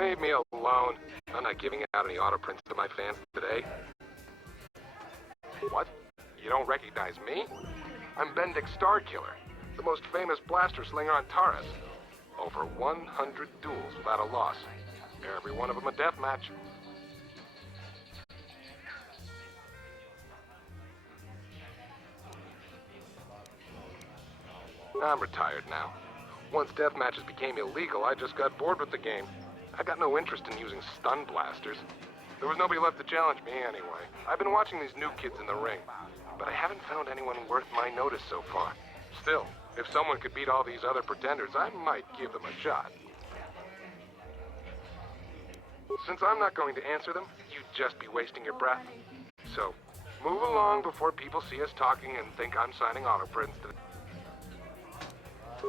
Leave me alone. I'm not giving out any auto prints to my fans today. What? You don't recognize me? I'm Bendik Starkiller, the most famous blaster slinger on Taurus. Over 100 duels without a loss. Every one of them a death match. I'm retired now. Once death matches became illegal, I just got bored with the game. I got no interest in using stun blasters. There was nobody left to challenge me anyway. I've been watching these new kids in the ring, but I haven't found anyone worth my notice so far. Still, if someone could beat all these other pretenders, I might give them a shot. Since I'm not going to answer them, you'd just be wasting your breath. So, move along before people see us talking and think I'm signing auto prints to...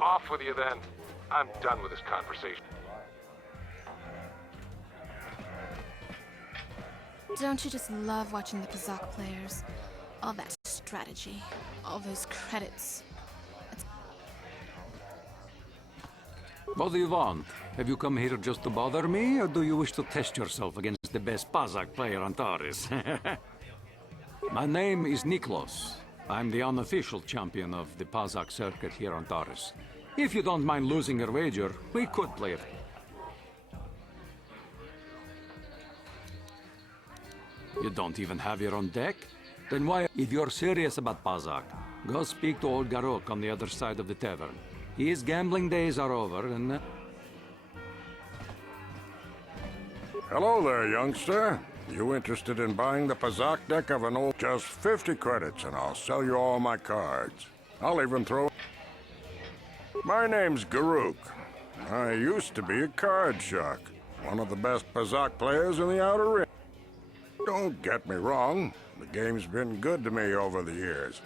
Off with you then. I'm done with this conversation. Don't you just love watching the Pazak players? All that strategy, all those credits. What do you want? Have you come here just to bother me, or do you wish to test yourself against the best Pazak player on Taurus? My name is Niklos. I'm the unofficial champion of the Pazak circuit here on Taurus. If you don't mind losing your wager, we could play it. You don't even have your own deck? Then why, if you're serious about Pazak, go speak to old Garok on the other side of the tavern. His gambling days are over, and... Hello there, youngster. You interested in buying the Pazak deck of an old... Just 50 credits, and I'll sell you all my cards. I'll even throw... My name's Garuk. I used to be a card shark. One of the best Pazak players in the Outer Rim. Don't get me wrong. The game's been good to me over the years.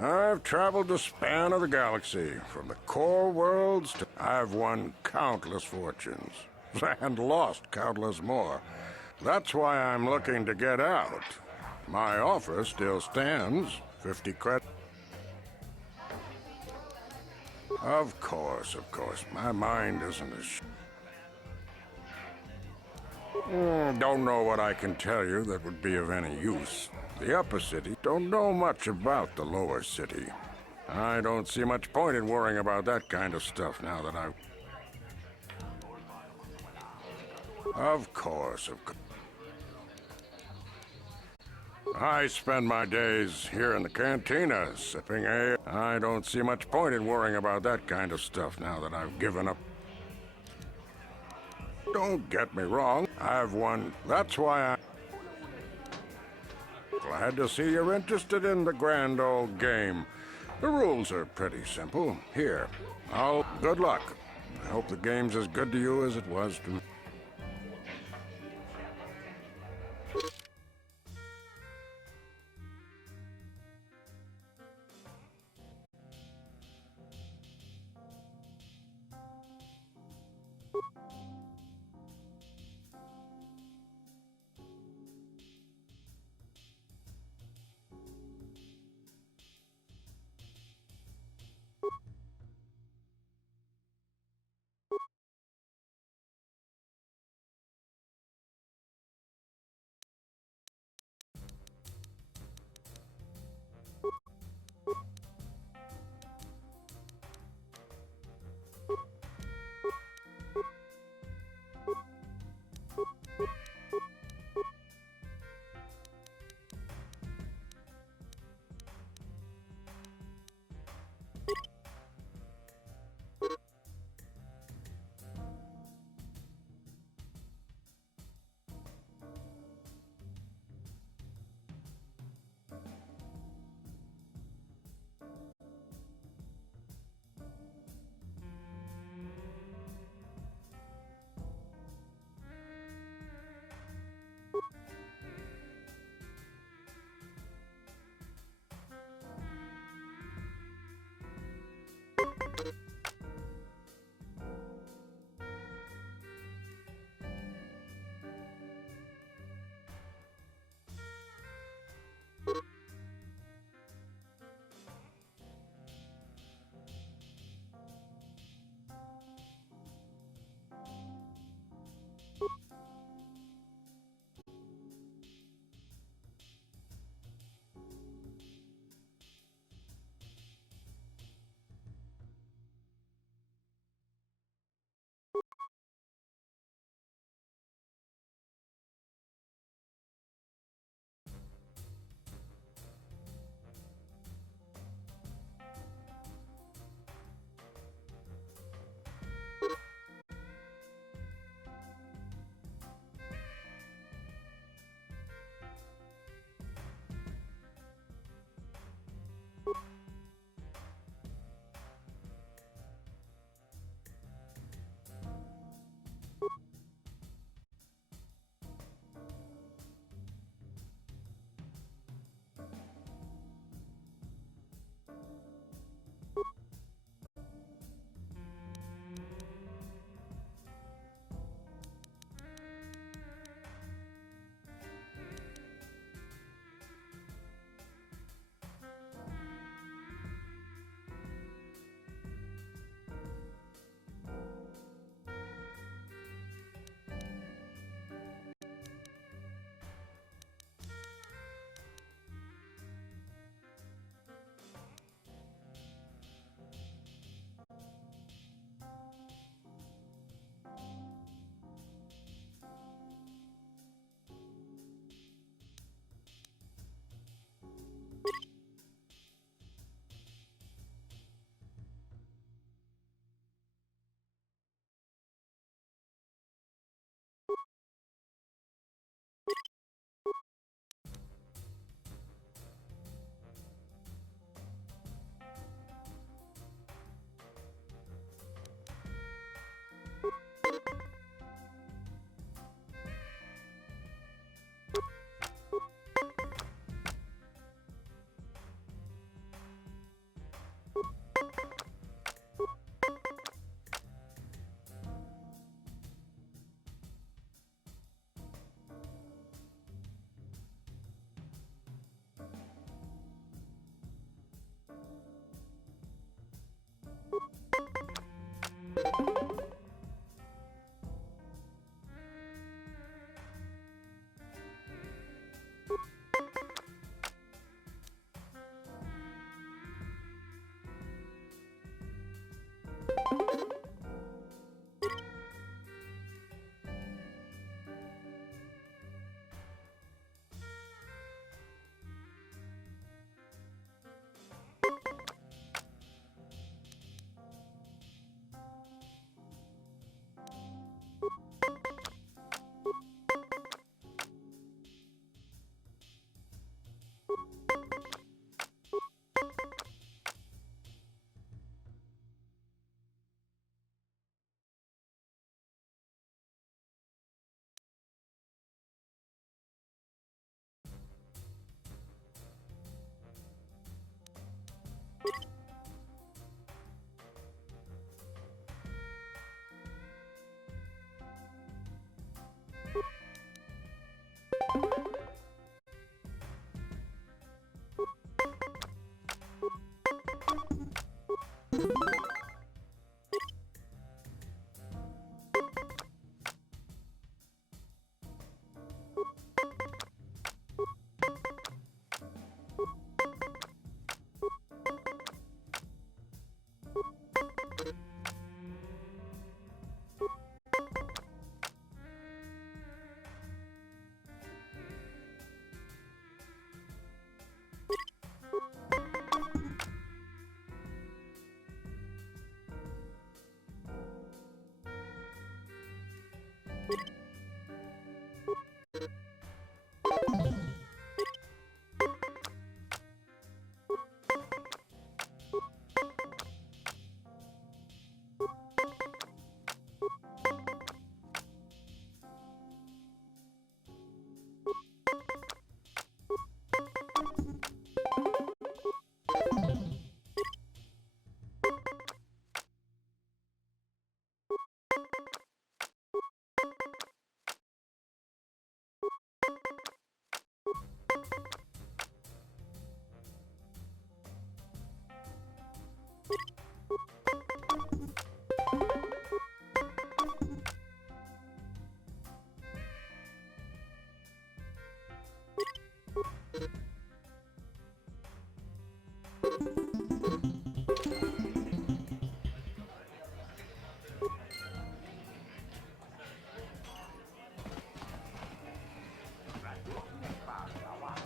I've traveled the span of the galaxy, from the core worlds to... I've won countless fortunes, and lost countless more. That's why I'm looking to get out. My offer still stands, 50 credits. Of course. My mind isn't as... Don't know what I can tell you that would be of any use. The upper city don't know much about the lower city. I don't see much point in worrying about that kind of stuff now that I've... Of course. I spend my days here in the cantina, sipping ale. I don't see much point in worrying about that kind of stuff now that I've given up. Don't get me wrong, I've won. That's why glad to see you're interested in the grand old game. The rules are pretty simple. Here, good luck. I hope the game's as good to you as it was to me.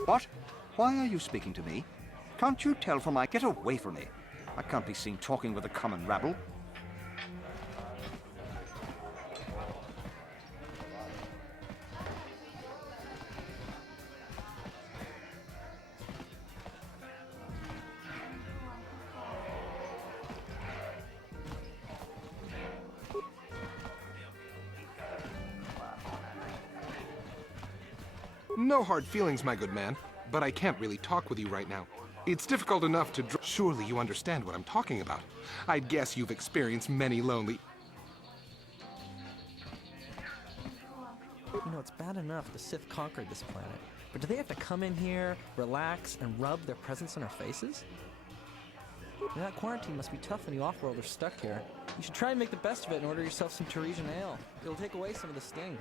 What? Why are you speaking to me? Can't you tell from my... Get away from me. I can't be seen talking with a common rabble. No hard feelings, my good man, but I can't really talk with you right now. It's difficult enough to Surely you understand what I'm talking about. I'd guess you've experienced many lonely... You know, it's bad enough the Sith conquered this planet, but do they have to come in here, relax, and rub their presence on our faces? That quarantine must be tough when you off-worlders stuck here. You should try and make the best of it and order yourself some Teresian ale. It'll take away some of the sting.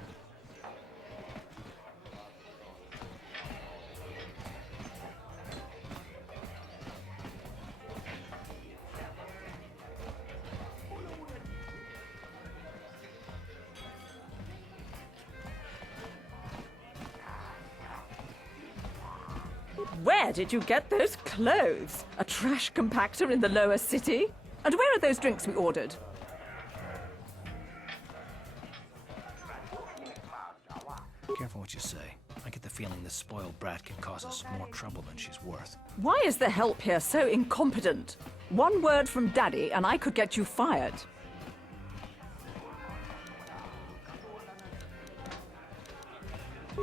Where did you get those clothes? A trash compactor in the lower city? And where are those drinks we ordered? Careful what you say. I get the feeling this spoiled brat can cause us more trouble than she's worth. Why is the help here so incompetent? One word from Daddy and I could get you fired.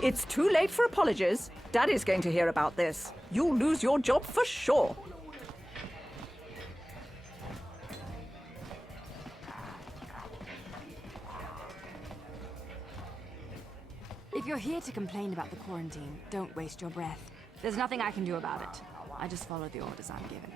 It's too late for apologies. Daddy's going to hear about this. You'll lose your job for sure. If you're here to complain about the quarantine, don't waste your breath. There's nothing I can do about it. I just follow the orders I'm given.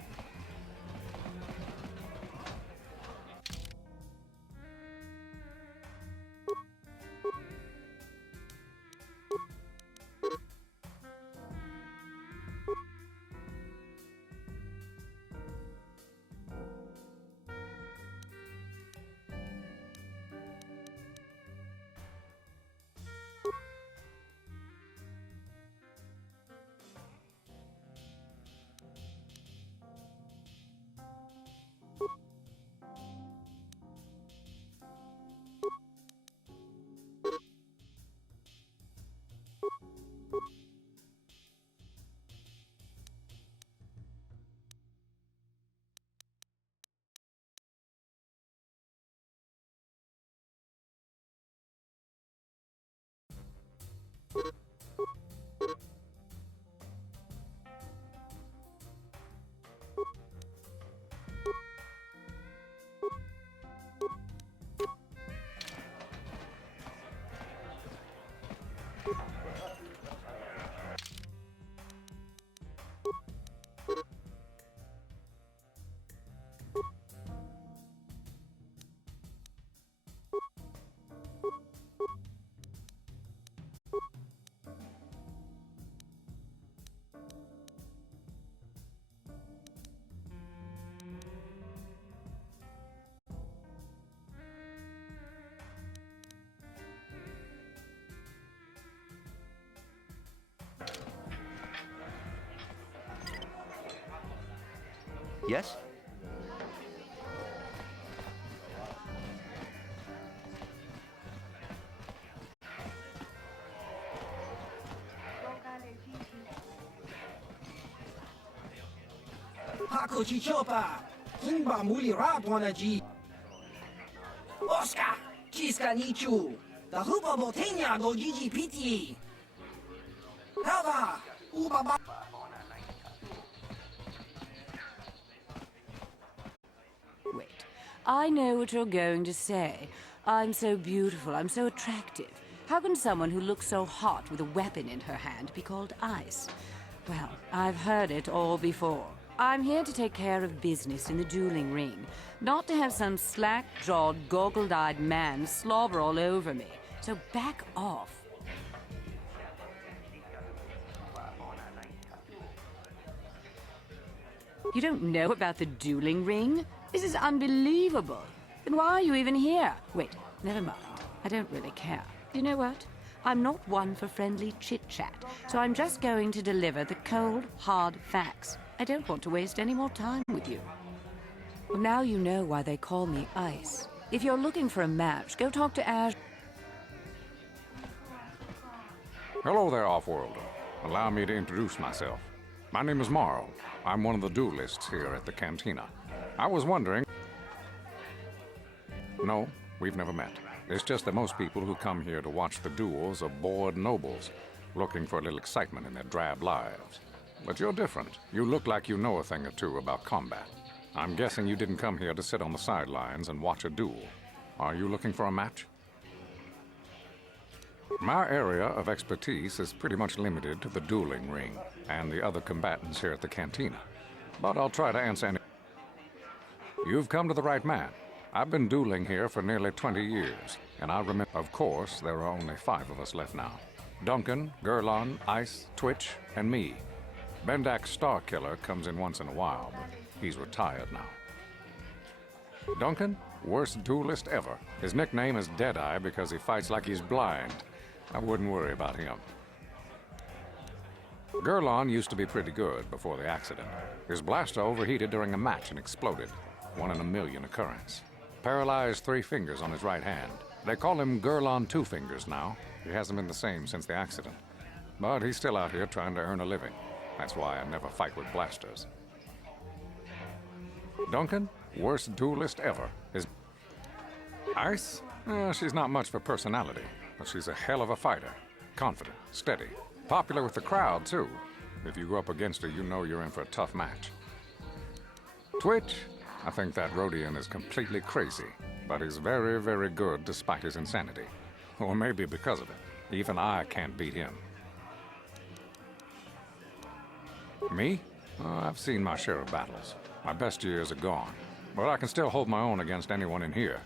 Yes? Hakochi Chopa, Kimba Mulira Bonaji. Oscar, Kiska Nichu, the Hupa Botania go Gigi Piti. Hava, Ubaba. Wait, I know what you're going to say. I'm so beautiful, I'm so attractive. How can someone who looks so hot with a weapon in her hand be called ice? Well, I've heard it all before. I'm here to take care of business in the dueling ring, not to have some slack-jawed, goggled-eyed man slobber all over me. So back off. You don't know about the dueling ring? This is unbelievable. Then why are you even here? Wait, never mind. I don't really care. You know what? I'm not one for friendly chit-chat, so I'm just going to deliver the cold, hard facts. I don't want to waste any more time with you. Well, now you know why they call me Ice. If you're looking for a match, go talk to Ash. Hello there, Offworlder. Allow me to introduce myself. My name is Marl. I'm one of the duelists here at the Cantina. I was wondering... No, we've never met. It's just that most people who come here to watch the duels are bored nobles, looking for a little excitement in their drab lives. But you're different. You look like you know a thing or two about combat. I'm guessing you didn't come here to sit on the sidelines and watch a duel. Are you looking for a match? My area of expertise is pretty much limited to the dueling ring and the other combatants here at the Cantina. But I'll try to answer any... You've come to the right man. I've been dueling here for nearly 20 years, and I remember... Of course, there are only 5 of us left now. Duncan, Gurlon, Ice, Twitch, and me. Bendak's Starkiller comes in once in a while, but he's retired now. Duncan, worst duelist ever. His nickname is Deadeye because he fights like he's blind. I wouldn't worry about him. Gurlon used to be pretty good before the accident. His blaster overheated during a match and exploded. 1 in a million occurrence. Paralyzed 3 fingers on his right hand. They call him Gurlon Two Fingers now. He hasn't been the same since the accident. But he's still out here trying to earn a living. That's why I never fight with blasters. Duncan, worst duelist ever. His Ice? She's not much for personality, but she's a hell of a fighter. Confident, steady, popular with the crowd, too. If you go up against her, you know you're in for a tough match. Twitch? I think that Rodian is completely crazy, but he's very, very good despite his insanity. Or maybe because of it. Even I can't beat him. Me? I've seen my share of battles. My best years are gone, but I can still hold my own against anyone in here.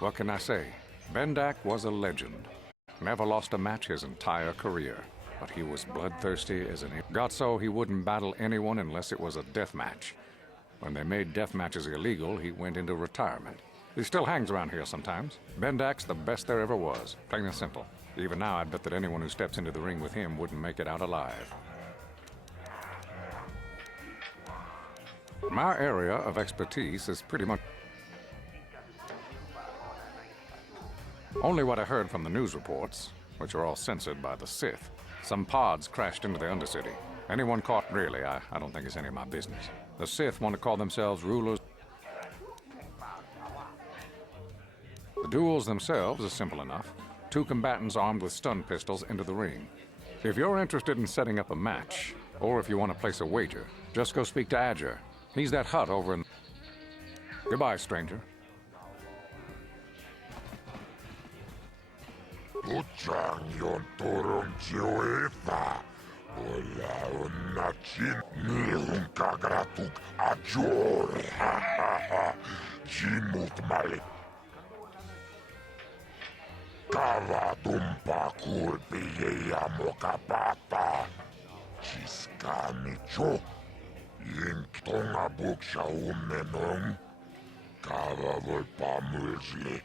What can I say? Bendak was a legend. Never lost a match his entire career, but he was bloodthirsty as an... Got so he wouldn't battle anyone unless it was a death match. When they made death matches illegal, he went into retirement. He still hangs around here sometimes. Bendak's the best there ever was, plain and simple. Even now, I'd bet that anyone who steps into the ring with him wouldn't make it out alive. My area of expertise is pretty much... Only what I heard from the news reports, which are all censored by the Sith. Some pods crashed into the Undercity. Anyone caught... Really, I don't think it's any of my business. The Sith want to call themselves rulers. The duels themselves are simple enough. 2 combatants armed with stun pistols into the ring. If you're interested in setting up a match, or if you want to place a wager, just go speak to Adger. He's that hut over in... Goodbye, stranger. Puchang yon torong chioefa. Ola onachin nihun kagratuk ajor. Jimut malik. Kava tumpa kurpi ya mokapata. Chiskani cho. Yink tonga buksha umenong. Kava volpa mulsli.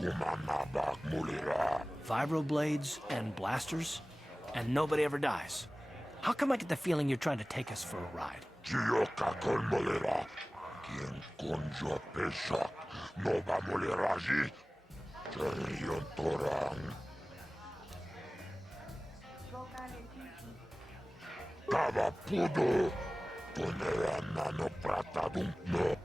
Gumanabak mulira. Vibroblades and blasters, and nobody ever dies. How come I get the feeling you're trying to take us for a ride? Chioka con mulira. Quien conjo peshak. Nova muliraji. Yon torang. Kava pudo. Tonera nano pratadum no.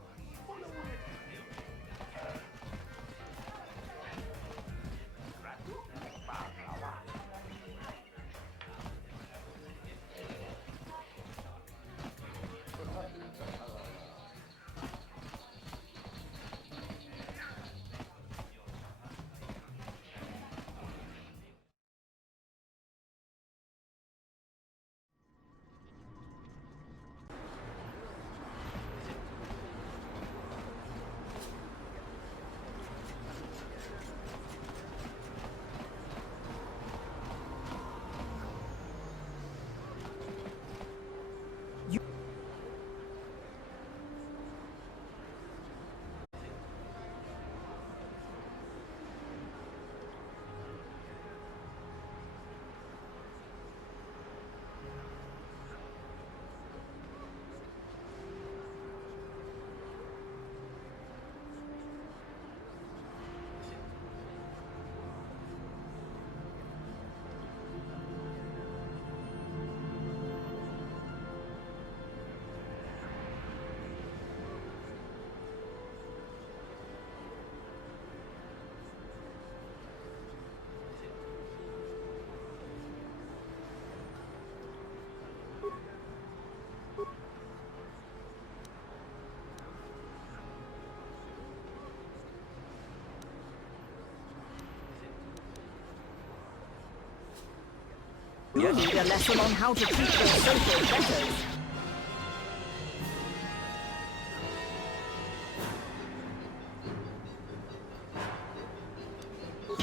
You need a lesson on how to treat your social betters.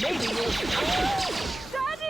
Maybe you'll... Daddy!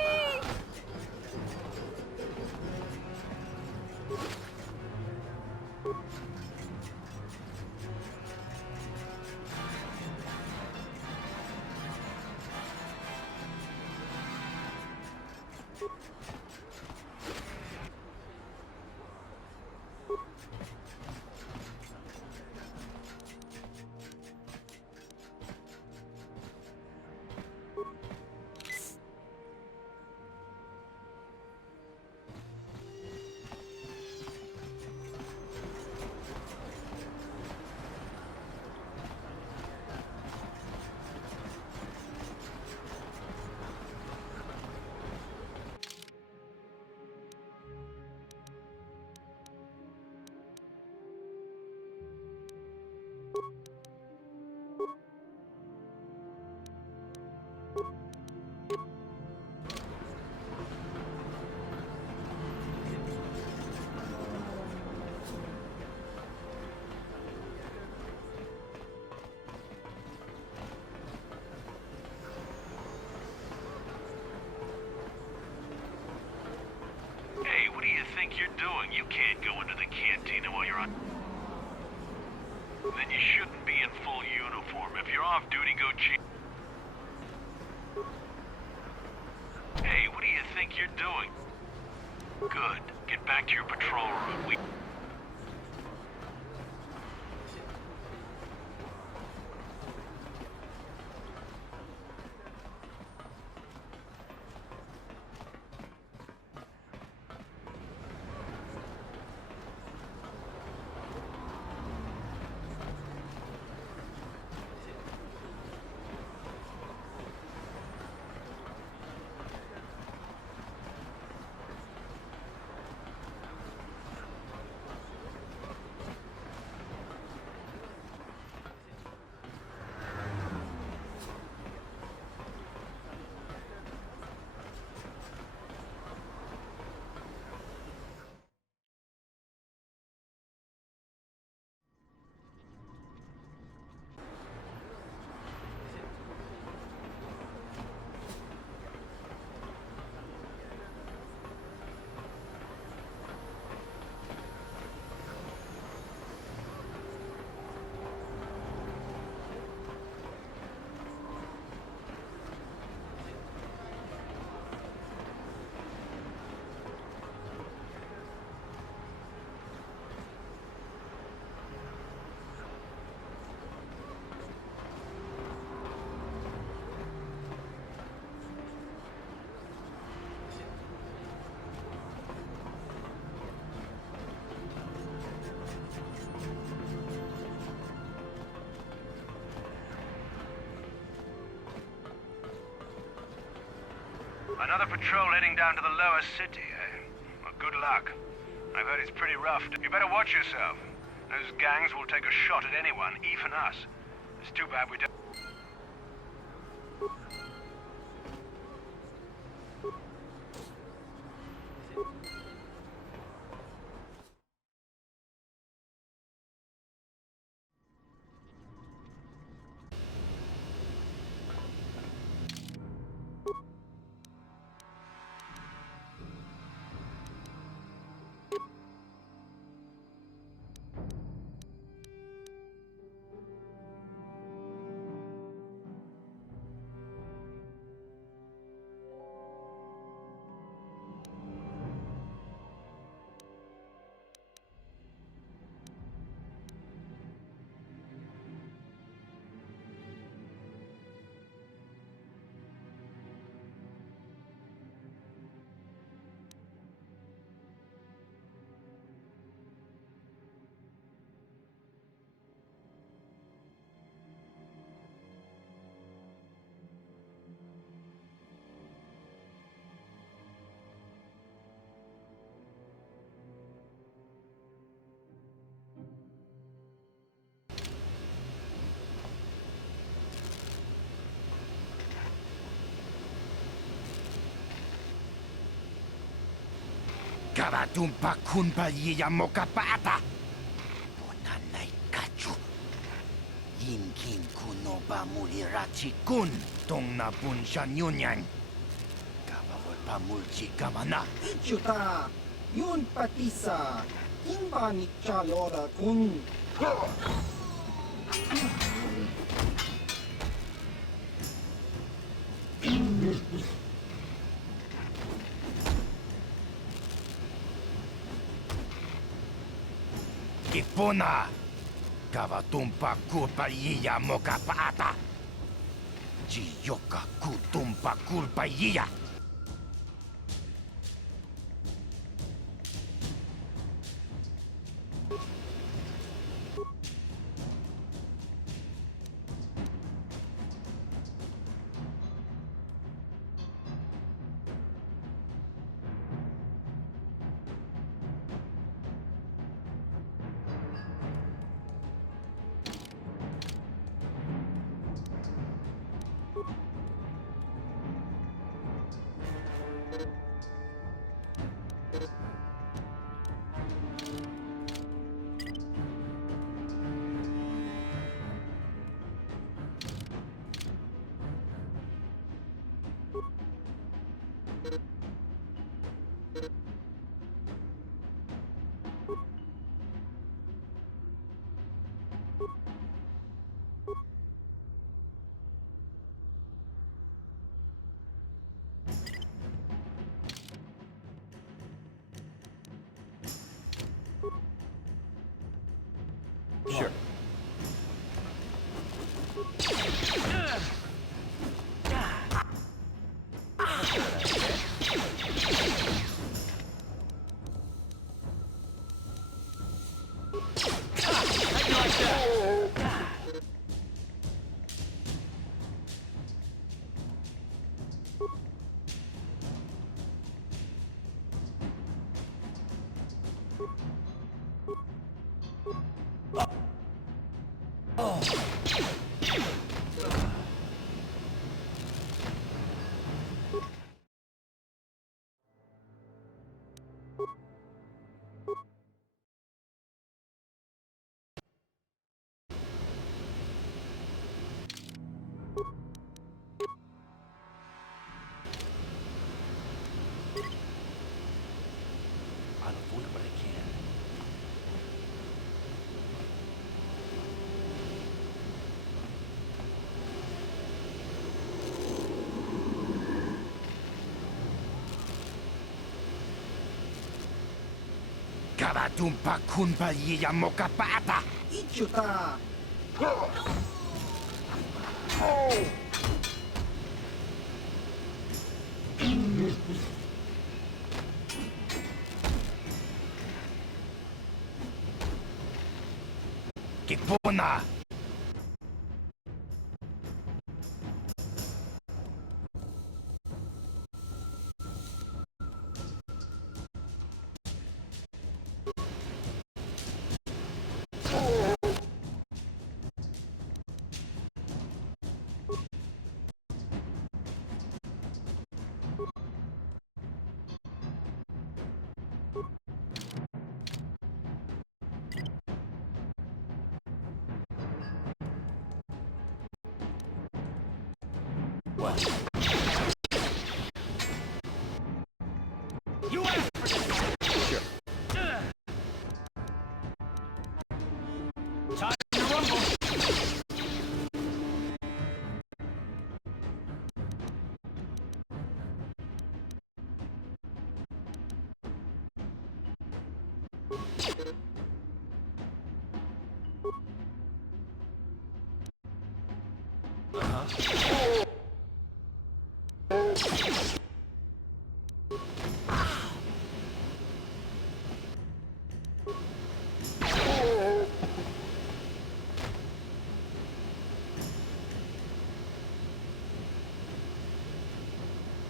Hey, what do you think you're doing? You can't go into the cantina while you're on... Then you shouldn't be in full uniform. If you're off duty, go change... Hey, what do you think you're doing? Good. Get back to your patrol route. Another patrol heading down to the lower city, eh? Well, good luck. I've heard it's pretty rough. You better watch yourself. Those gangs will take a shot at anyone, even us. It's too bad we don't... Kavatumpa kunpa yiya mokapata. Bonanay kachu. Yinkin kuno ba mulirachi kun. Tong na bunshan yunyan. Kavawal pa mulchi kamana. Ichuta, yun patisa. Kimba ni Chalora kun. Kipuna. Kavatumpa kulpa yiya mokapata. Jiyoka kutumpa kulpa yiya. Sure. I'll avoid what I can. Kavatumpa kunpa yiya mokapata. Ichuta. Kipuna. You asked for this! Sure. Time to rumble!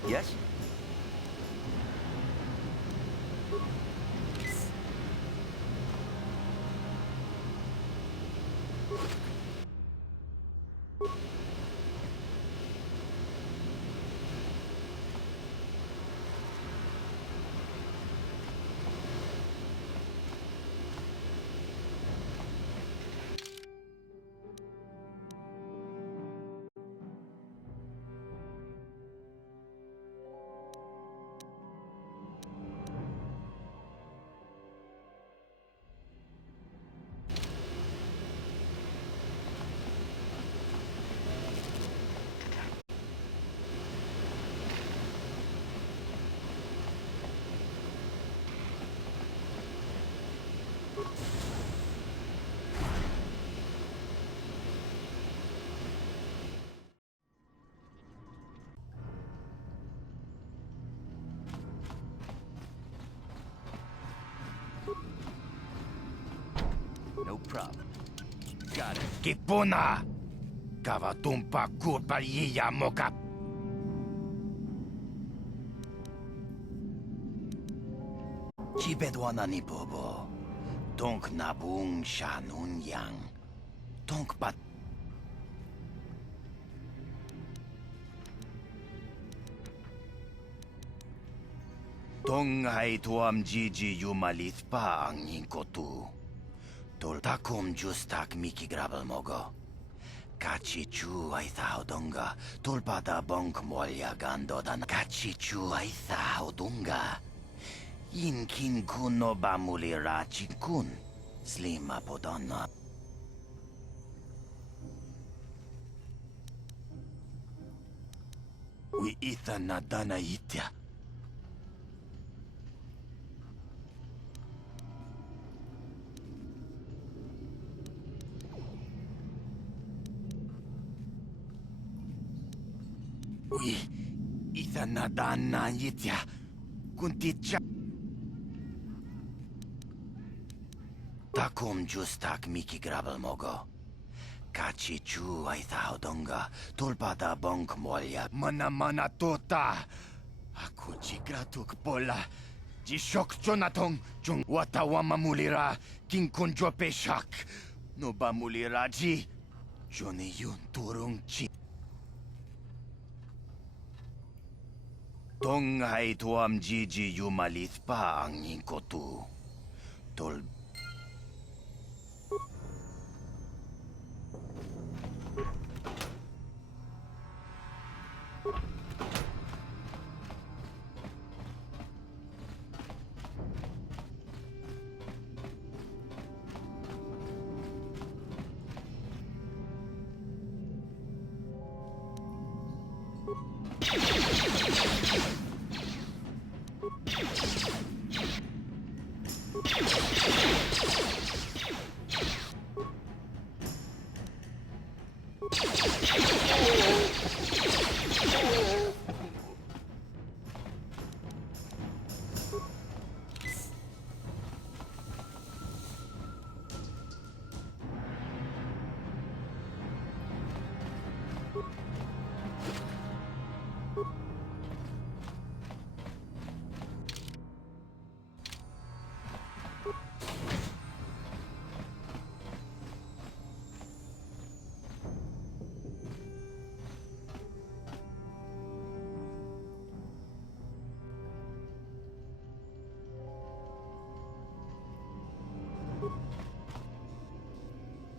Yes? Kipuna! Kavatumpa kurpaliya moka... Chibedwana ni bobo. Tonk nabung shanunyang. Tonk pat... Tong hai tuam jiji yumalit pa ang yingkotu. Tol takum justak miki grabel mogo. Kachi chu ay thao donga. Tol pada bonk molya gando dan. Kachi chu ay thao donga. Yinkin kuno bamuli rachi kun. Slima podonna. We itha nadana itya. We itha nadana itya. Kunticha. Takum justak miki grabel mogo. Kachi chu ay thao donga. Tulpada bonk molya. Mana tota. Aku jigratuk pola. Jishok jonatong. Jung watawama mulira. King kunjo peshak. No ba mulira ji. Joni yun turung chi. Tong hai tuam jiji yumalit pa ang yingkotu. Tol...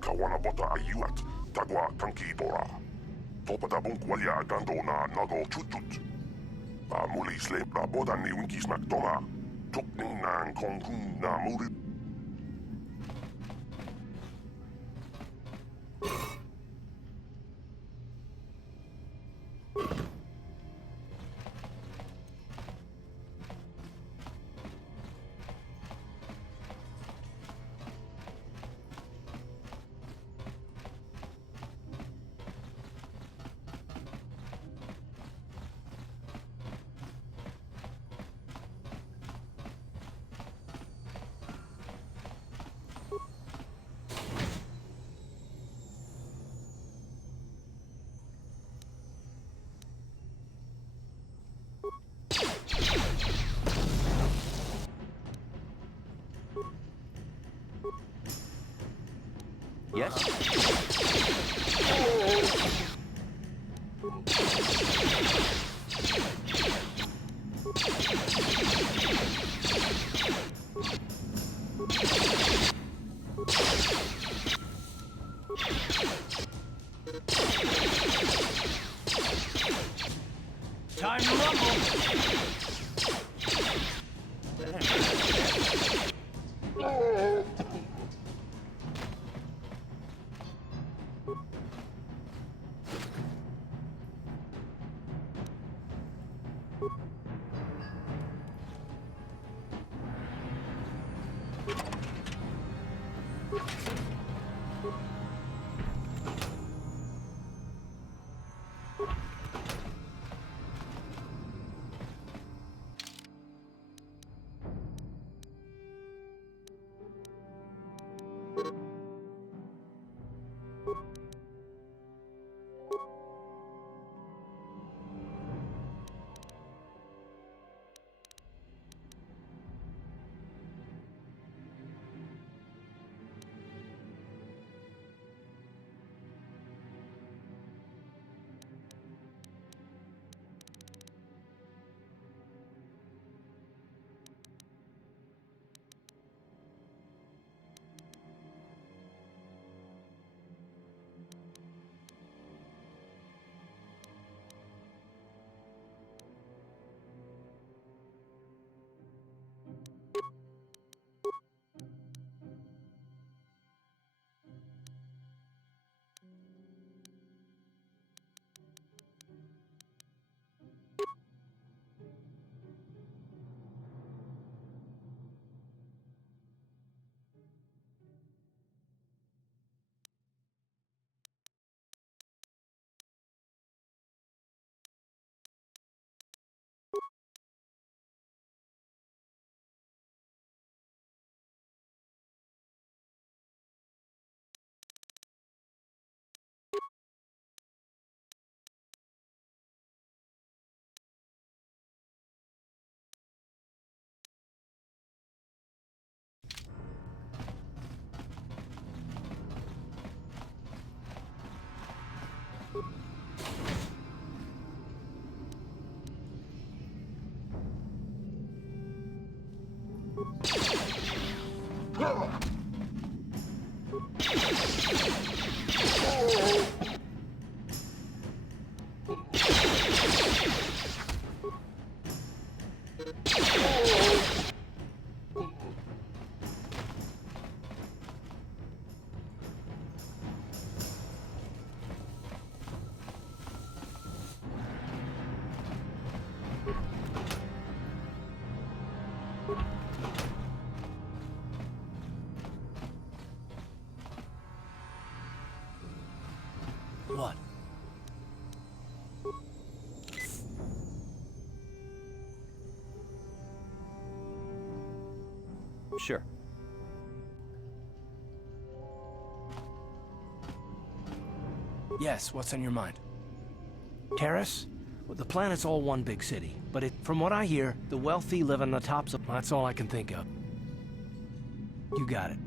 Kawanabota ayuat, tagwa tankibora. Topada bunkwalia gandona nago chutut. Muli slep la boda ni winkis makdoma. Tukning nang kongkun na muri. Yes? Time to rumble! What? Sure. Yes, what's on your mind? Terrace? Well, the planet's all one big city, but from what I hear, the wealthy live on the tops of... That's all I can think of. You got it.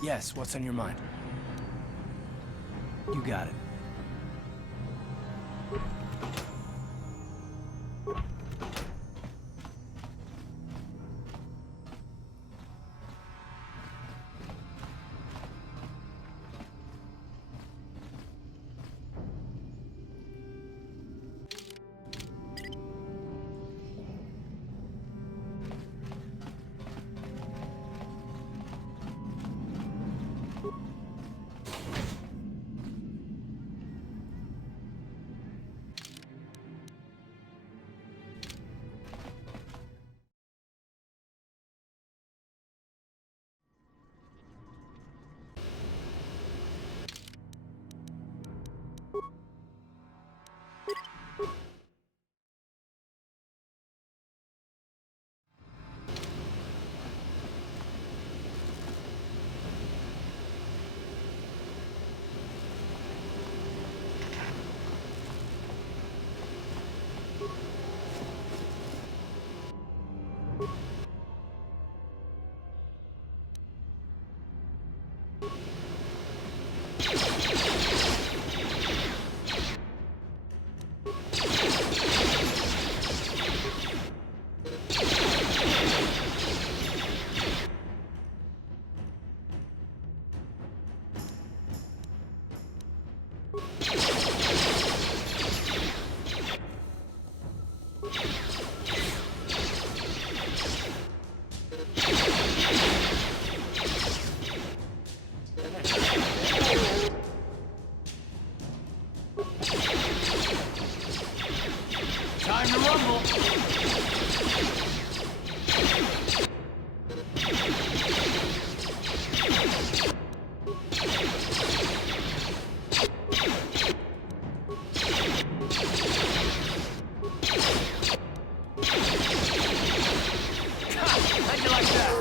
Yes, what's on your mind? You got it. Time to rumble! How'd you like that?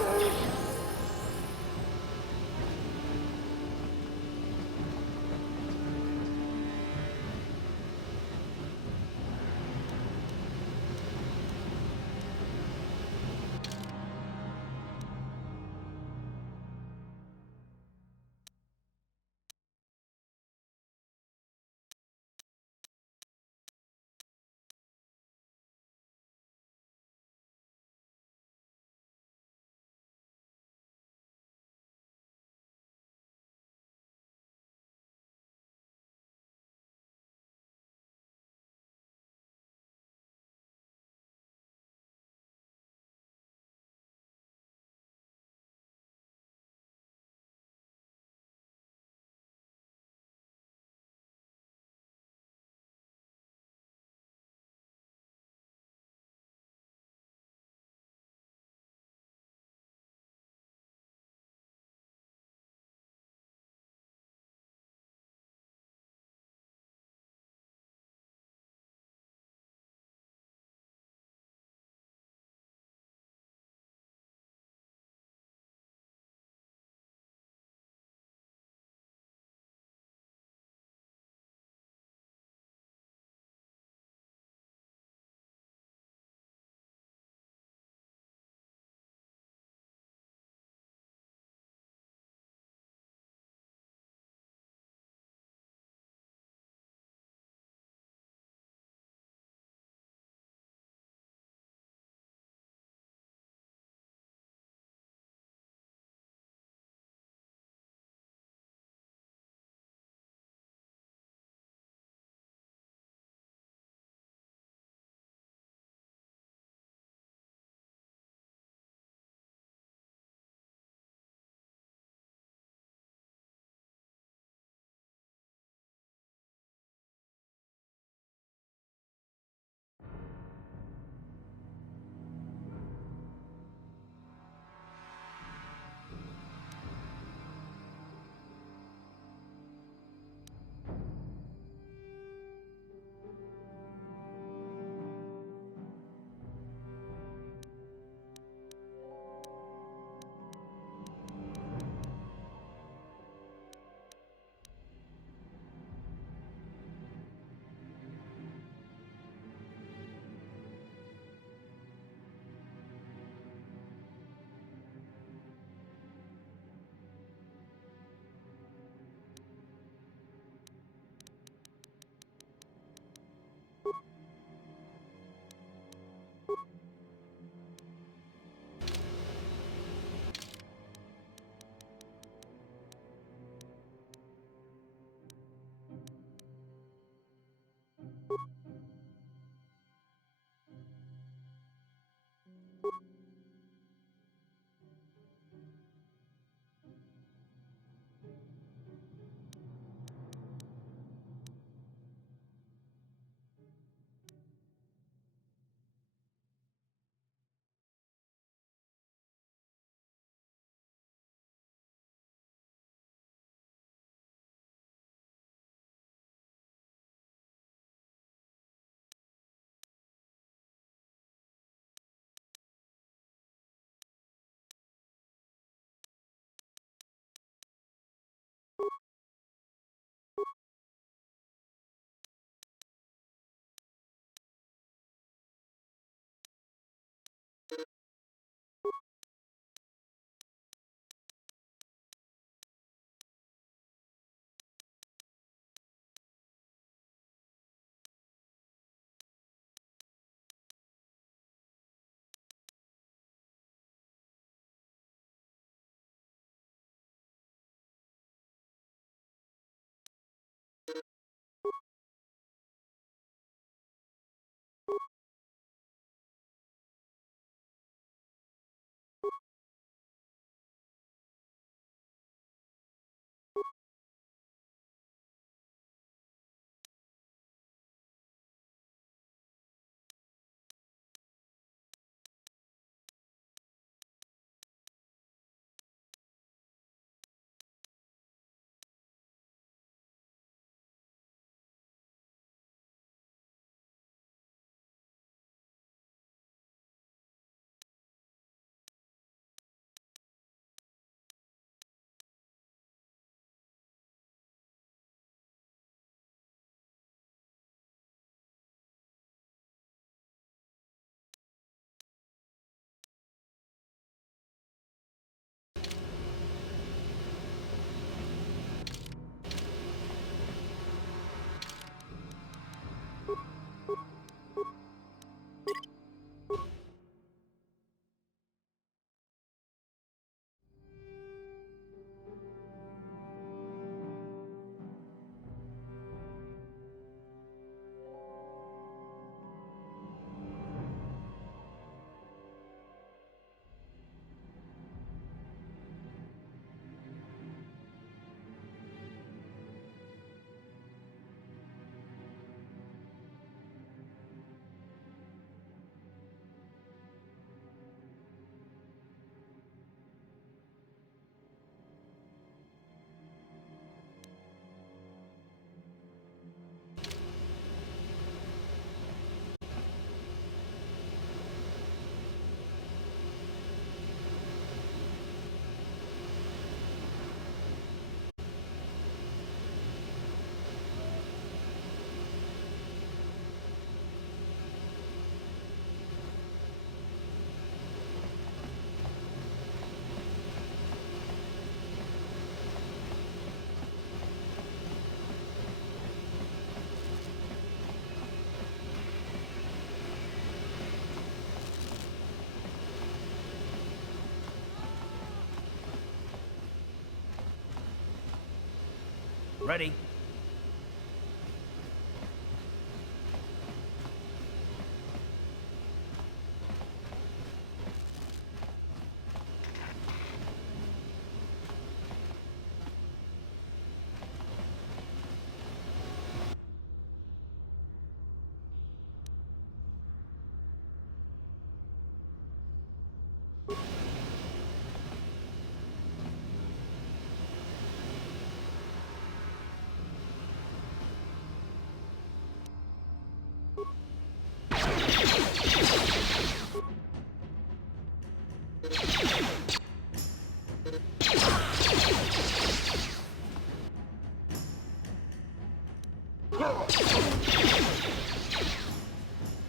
Ready?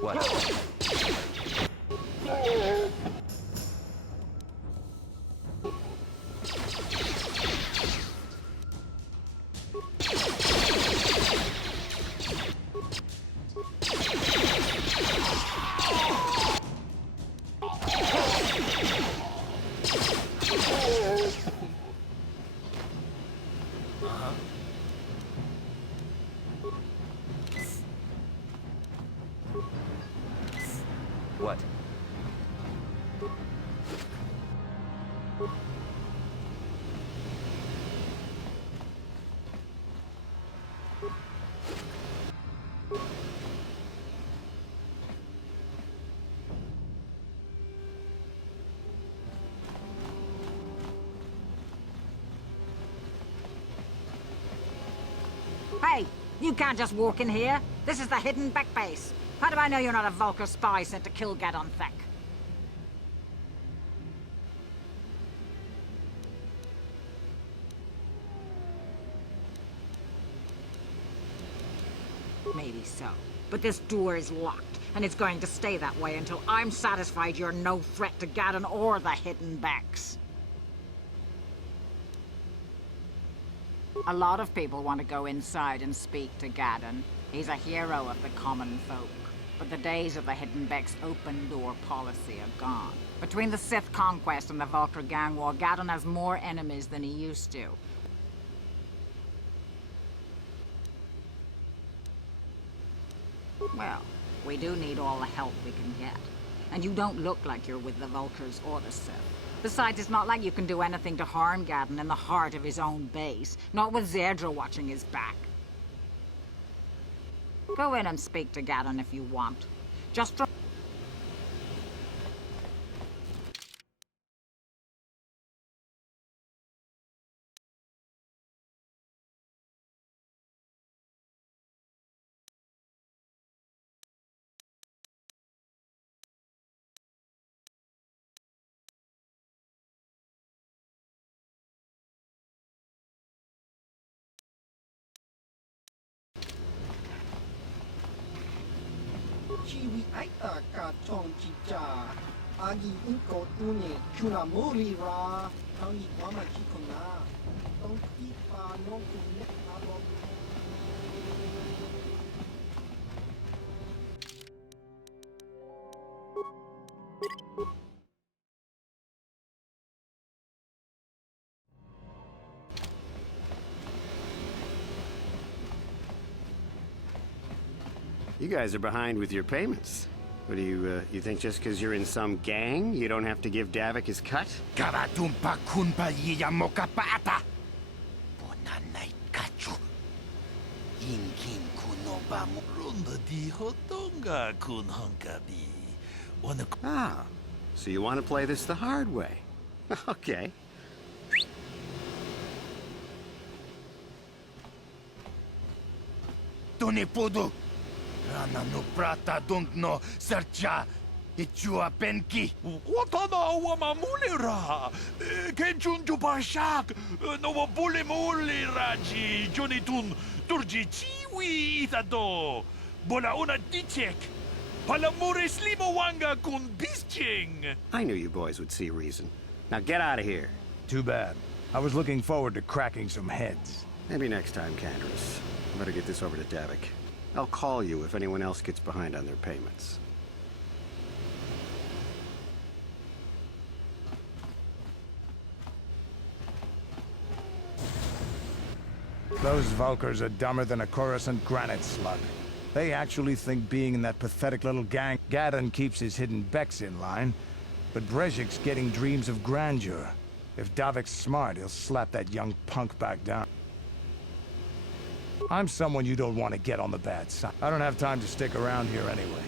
What? What? Hey, you can't just walk in here. This is the hidden back base. How do I know you're not a Vulkar spy sent to kill Gadon Thek? Maybe so. But this door is locked, and it's going to stay that way until I'm satisfied you're no threat to Gadon or the hidden backs. A lot of people want to go inside and speak to Gadon. He's a hero of the common folk. But the days of the Hidden Beck's open-door policy are gone. Between the Sith conquest and the Vulkar gang war, Gadon has more enemies than he used to. Well, we do need all the help we can get. And you don't look like you're with the Vulkars or the Sith. Besides, it's not like you can do anything to harm Gadon in the heart of his own base. Not with Zedra watching his back. Go in and speak to Gadon if you want. Just Chiwi aita ka chong chicha. Agi inko une chuna muri ra. Tangi wama chikona. Tong tipa no kune alo. You guys are behind with your payments. What do you think just because you're in some gang, you don't have to give Davik his cut? Kavatumpa kunpa yiya mokapata. Bonanay kachu. Inkin kunoba mo. Runda di hotonga kun hunkabi. Ah, so you want to play this the hard way. Okay. Tone podo. Rana no prata don't no sercha. Ichua penki. Watana wamamulira. Kenchun jupashak. No wabule muli raji. Jonitun turji chiwi itado. Bola una dichek. Palamure slimo wanga kun bisching. I knew you boys would see reason. Now get out of here. Too bad. I was looking forward to cracking some heads. Maybe next time, Canderous. I better get this over to Davik. I'll call you if anyone else gets behind on their payments. Those Valkyrs are dumber than a Coruscant granite slug. They actually think being in that pathetic little gang. Gadon keeps his hidden Becks in line, but Brezhik's getting dreams of grandeur. If Davik's smart, he'll slap that young punk back down. I'm someone you don't want to get on the bad side. I don't have time to stick around here anyway.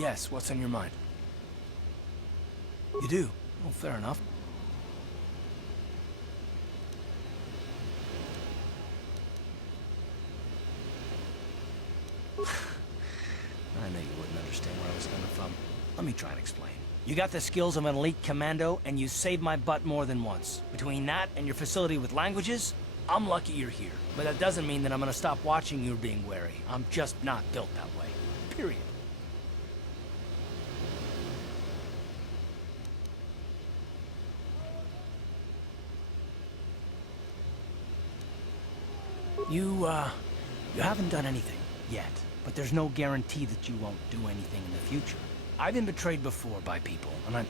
Yes, what's on your mind? You do? Well, fair enough. I knew you wouldn't understand where I was coming from. Let me try and explain. You got the skills of an elite commando, and you saved my butt more than once. Between that and your facility with languages, I'm lucky you're here. But that doesn't mean that I'm gonna stop watching you being wary. I'm just not built that way. Period. You haven't done anything yet, but there's no guarantee that you won't do anything in the future. I've been betrayed before by people, and it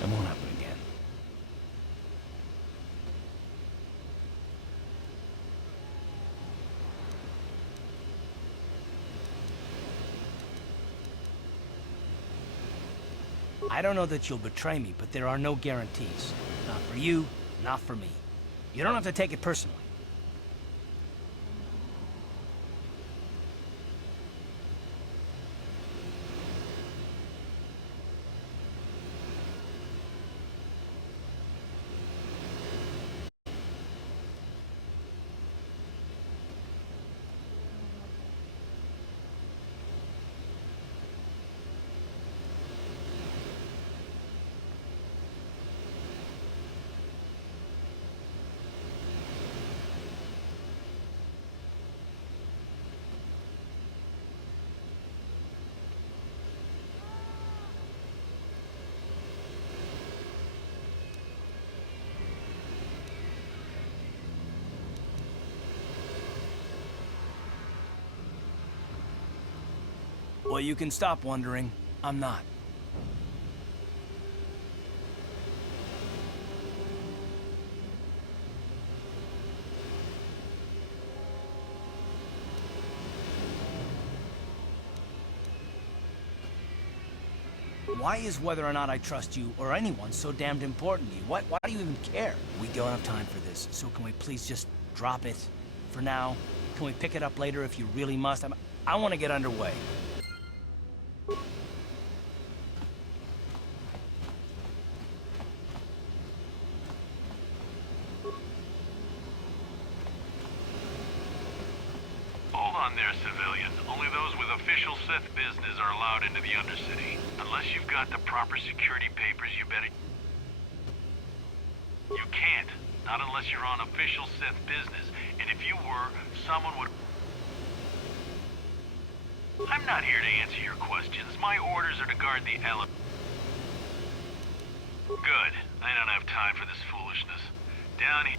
won't happen again. I don't know that you'll betray me, but there are no guarantees. Not for you, not for me. You don't have to take it personally. Well, you can stop wondering. I'm not. Why is whether or not I trust you or anyone so damned important to you? Why do you even care? We don't have time for this, so can we please just drop it for now? Can we pick it up later if you really must? I want to get underway. Hold on there, civilian. Only those with official Sith business are allowed into the Undercity. Unless you've got the proper security papers, you better... You can't. Not unless you're on official Sith business. And if you were, someone would... I'm not here to answer your questions. My orders are to guard the ele... Good. I don't have time for this foolishness. Down here...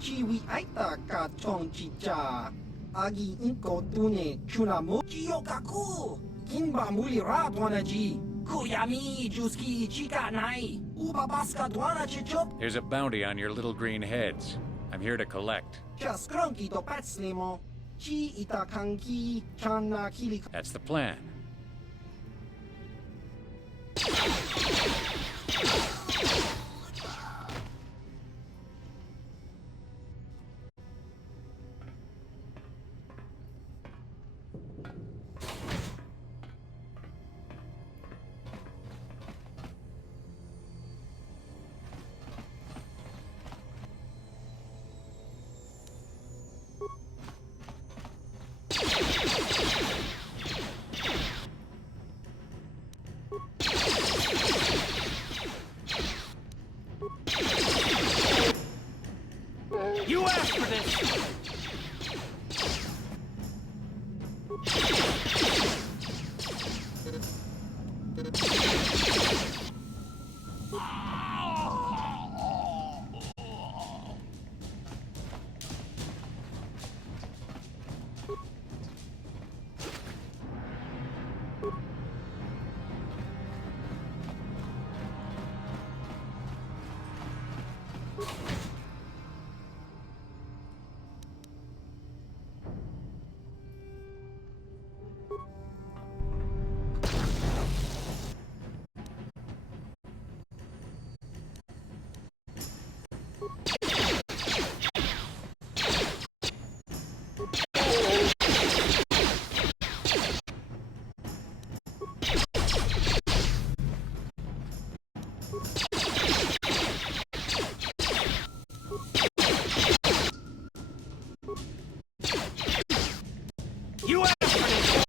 Chiwi aita ka chong chicha. Agi inko tune chunamo. Chiyokaku! Kinba muli ra dwanaji. Kuyami juski chika nai. Ubabaska dwana chichup. There's a bounty on your little green heads. I'm here to collect. Just cronky to patslemo. Chi ita kanki chana kili. That's the plan. You asked for this! You asked for this!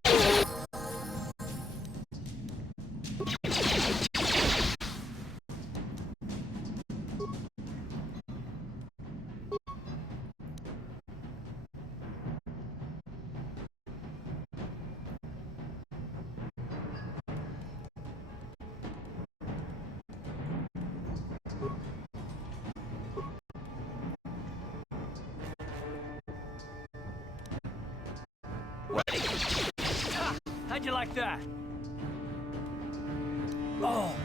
How'd you like that? Oh!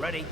Ready?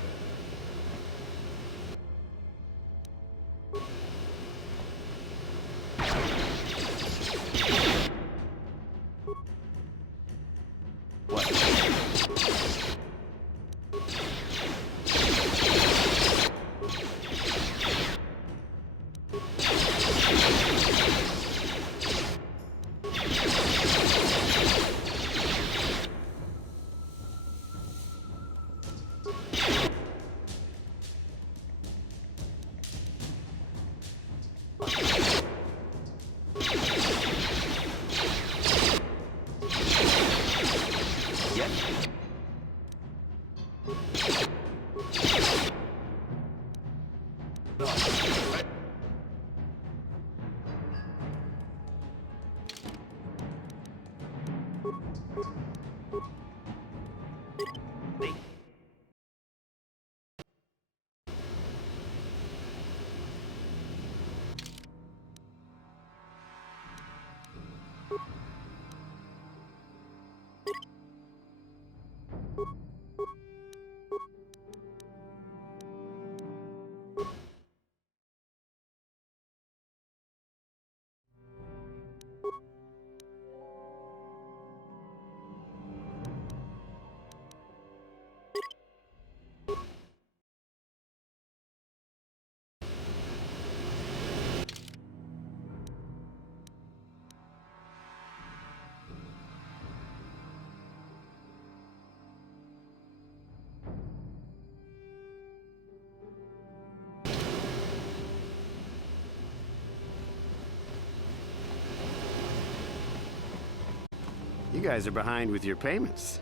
You guys are behind with your payments.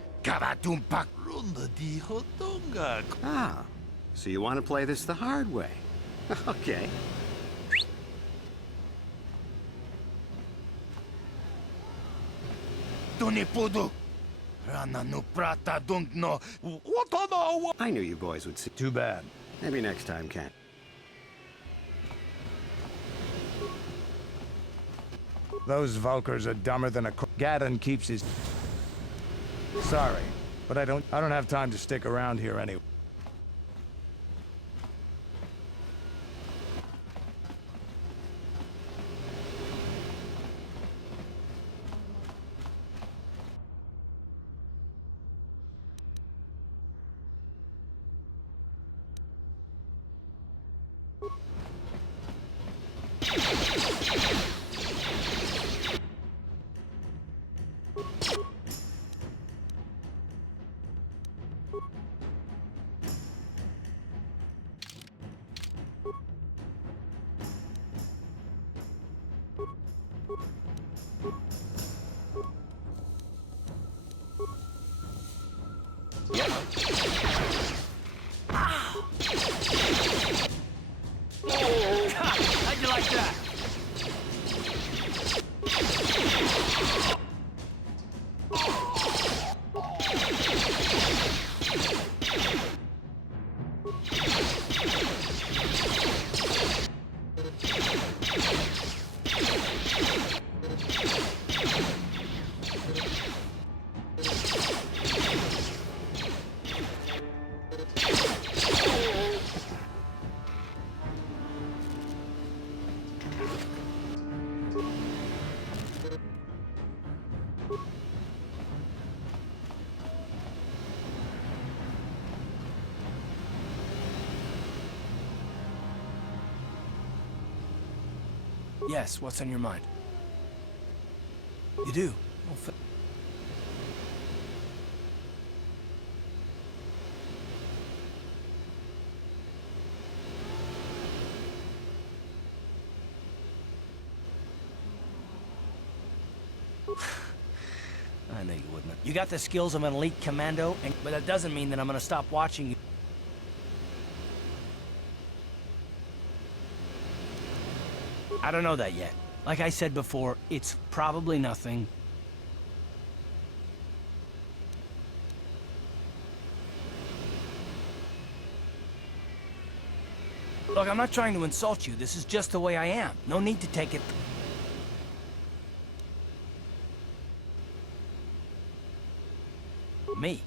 Ah, so you want to play this the hard way? Okay. I knew you boys would see. Too bad. Maybe next time, Ken. Those Vulkars are dumber than a... Gaddon keeps his... Sorry, but I don't have time to stick around here anyway. How'd you like that? Yes, what's on your mind? You do? Well, I knew you wouldn't. You got the skills of an elite commando, but that doesn't mean that I'm gonna stop watching you. I don't know that yet. Like I said before, it's probably nothing. Look, I'm not trying to insult you. This is just the way I am. No need to take it... Me.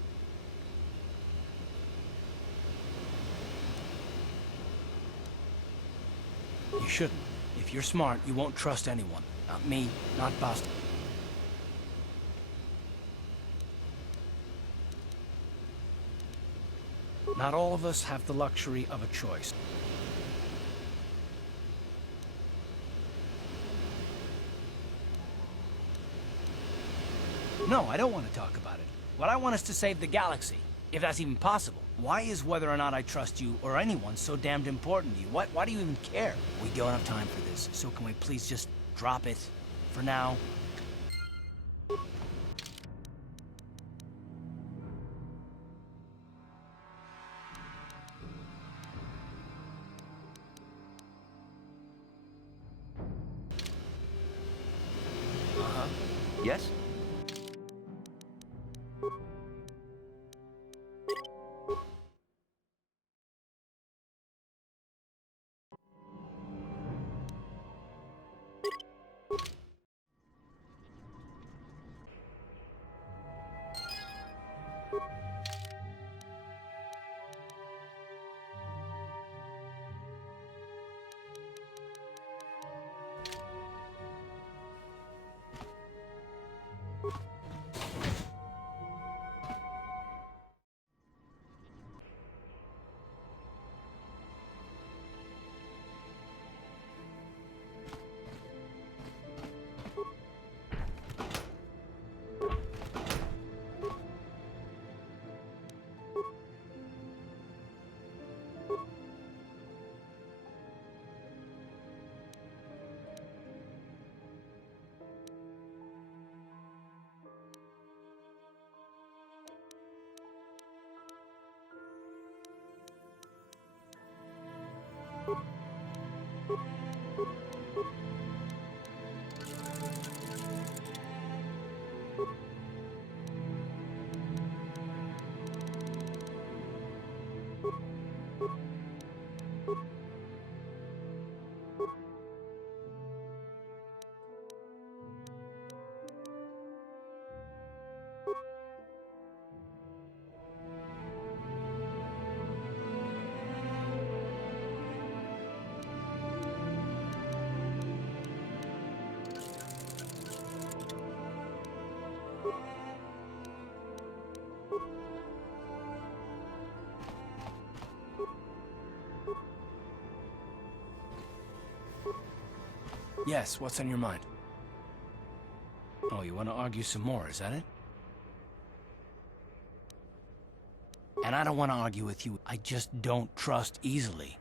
You shouldn't. If you're smart, you won't trust anyone. Not me, not Boston. Not all of us have the luxury of a choice. No, I don't want to talk about it. What I want is to save the galaxy, if that's even possible. Why is whether or not I trust you or anyone so damned important to you? Why do you even care? We don't have time for this, so can we please just drop it for now? Yes? Yes, what's on your mind? Oh, you want to argue some more, is that it? And I don't want to argue with you. I just don't trust easily.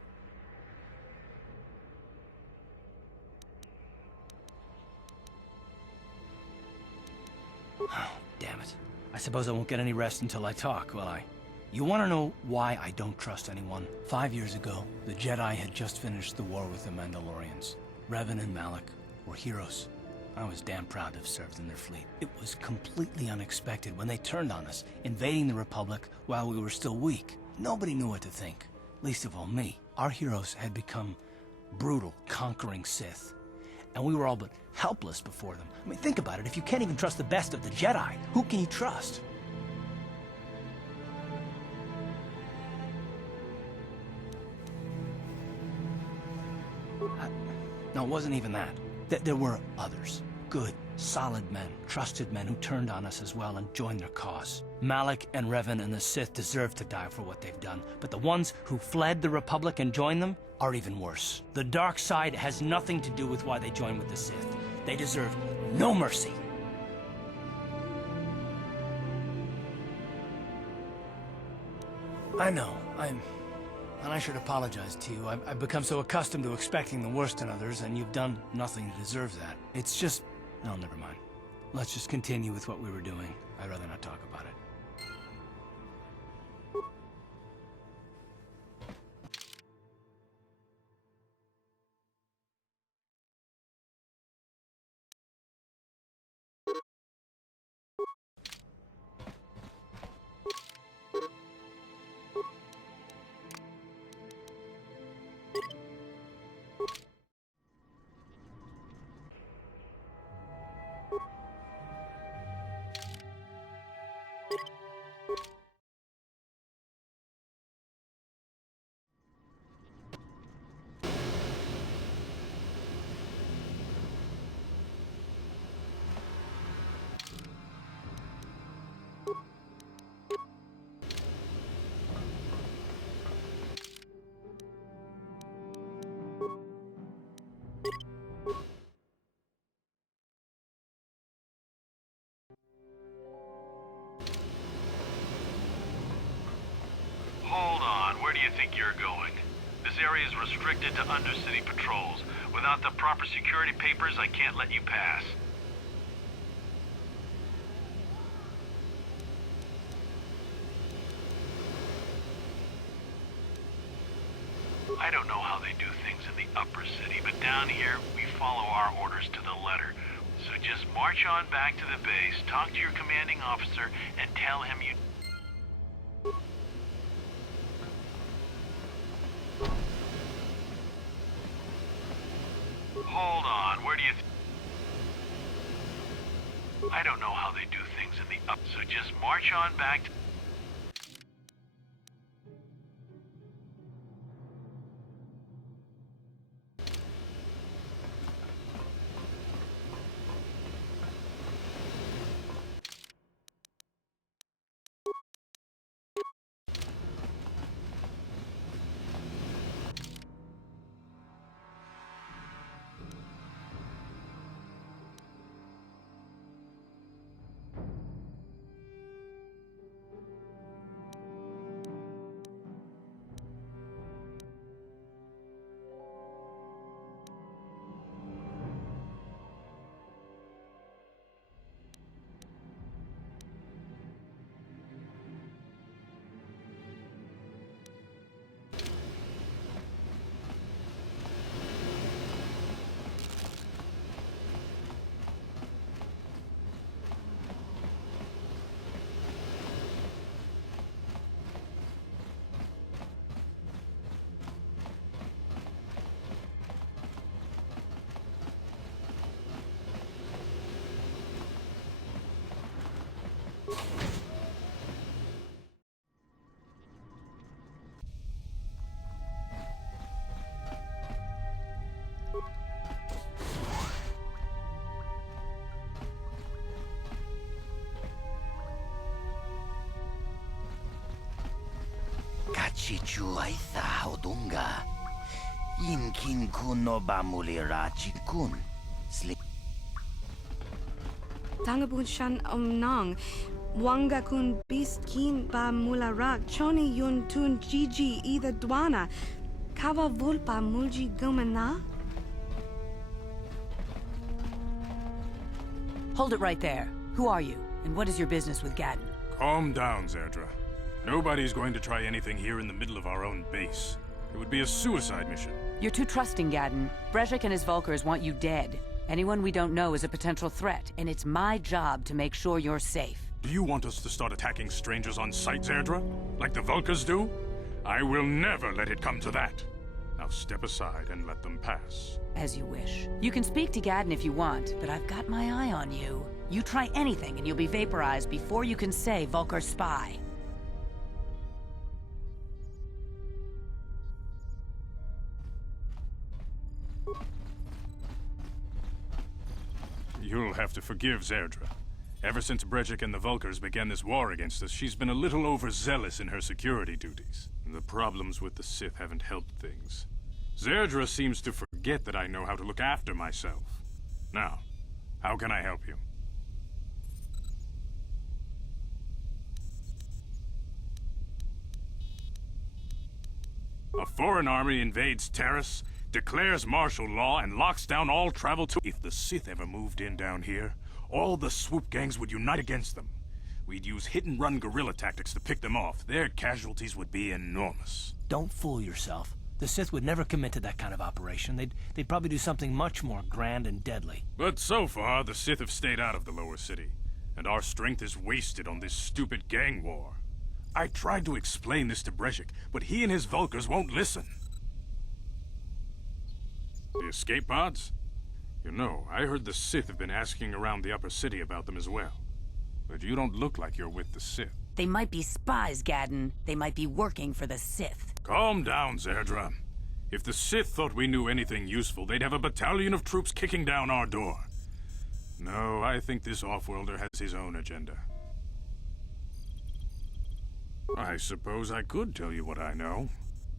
Oh, damn it. I suppose I won't get any rest until I talk, will I? You want to know why I don't trust anyone? 5 years ago, the Jedi had just finished the war with the Mandalorians. Revan and Malak were heroes. I was damn proud to have served in their fleet. It was completely unexpected when they turned on us, invading the Republic while we were still weak. Nobody knew what to think, least of all me. Our heroes had become brutal, conquering Sith, and we were all but helpless before them. I mean, think about it. If you can't even trust the best of the Jedi, who can you trust? No, it wasn't even that. There were others. Good, solid men, trusted men who turned on us as well and joined their cause. Malak and Revan and the Sith deserve to die for what they've done, but the ones who fled the Republic and joined them are even worse. The dark side has nothing to do with why they joined with the Sith. They deserve no mercy. I know, and I should apologize to you. I've become so accustomed to expecting the worst in others, and you've done nothing to deserve that. It's just... No, never mind. Let's just continue with what we were doing. I'd rather not talk about it. do you think you're going? This area is restricted to undercity patrols. Without the proper security papers, I can't let you pass. I don't know how they do things in the upper city, but down here, we follow our orders to the letter. So just march on back to the base, talk to your commanding officer, and tell him you... Hold on, where do you... I don't know how they do things in the up, so just march on back to... Kachichu aitha hodunga. Yinkin kuno bamulira chikun. Tangabun shan omnang. Wanga kun beast kin ba mularak. Choni yun tun gigi either dwana. Kava vulpa mulji gumana. Hold it right there. Who are you? And what is your business with Gaddon? Calm down, Zerdra. Nobody's going to try anything here in the middle of our own base. It would be a suicide mission. You're too trusting, Gaddon. Brezhik and his Vulkars want you dead. Anyone we don't know is a potential threat, and it's my job to make sure you're safe. Do you want us to start attacking strangers on sight, Zerdra? Like the Vulkars do? I will never let it come to that. Now step aside and let them pass. As you wish. You can speak to Gaddon if you want, but I've got my eye on you. You try anything and you'll be vaporized before you can say Vulkar spy. You'll have to forgive Zerdra. Ever since Brejik and the Vulkars began this war against us, she's been a little overzealous in her security duties. The problems with the Sith haven't helped things. Zerdra seems to forget that I know how to look after myself. Now, how can I help you? A foreign army invades Terrace, declares martial law, and locks down all travel to... If the Sith ever moved in down here, all the swoop gangs would unite against them. We'd use hit-and-run guerrilla tactics to pick them off. Their casualties would be enormous. Don't fool yourself. The Sith would never commit to that kind of operation. They'd probably do something much more grand and deadly. But so far, the Sith have stayed out of the lower city, and our strength is wasted on this stupid gang war. I tried to explain this to Brejik, but he and his Vulkars won't listen. The escape pods? You know, I heard the Sith have been asking around the upper city about them as well. But you don't look like you're with the Sith. They might be spies, Gaddon. They might be working for the Sith. Calm down, Zerdra. If the Sith thought we knew anything useful, they'd have a battalion of troops kicking down our door. No, I think this off-worlder has his own agenda. I suppose I could tell you what I know.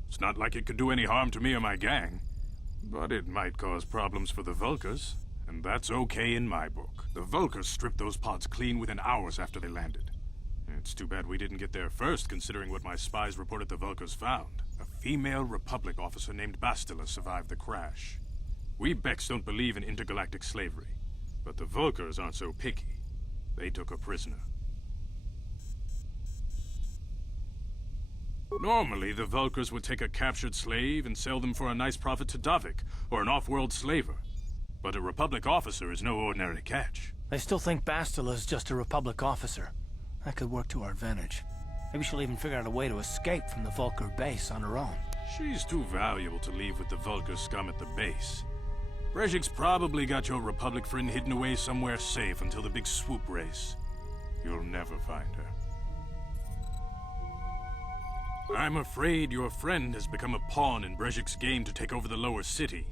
It's not like it could do any harm to me or my gang. But it might cause problems for the Vulkars, and that's okay in my book. The Vulkars stripped those pods clean within hours after they landed. It's too bad we didn't get there first, considering what my spies reported the Vulkars found. A female Republic officer named Bastila survived the crash. We Becks don't believe in intergalactic slavery, but the Vulkars aren't so picky. They took her prisoner. Normally, the Vulkars would take a captured slave and sell them for a nice profit to Davik, or an off-world slaver. But a Republic officer is no ordinary catch. I still think Bastila's just a Republic officer. That could work to our advantage. Maybe she'll even figure out a way to escape from the Vulkar base on her own. She's too valuable to leave with the Vulkar scum at the base. Brejik's probably got your Republic friend hidden away somewhere safe until the big swoop race. You'll never find her. I'm afraid your friend has become a pawn in Brejik's game to take over the lower city.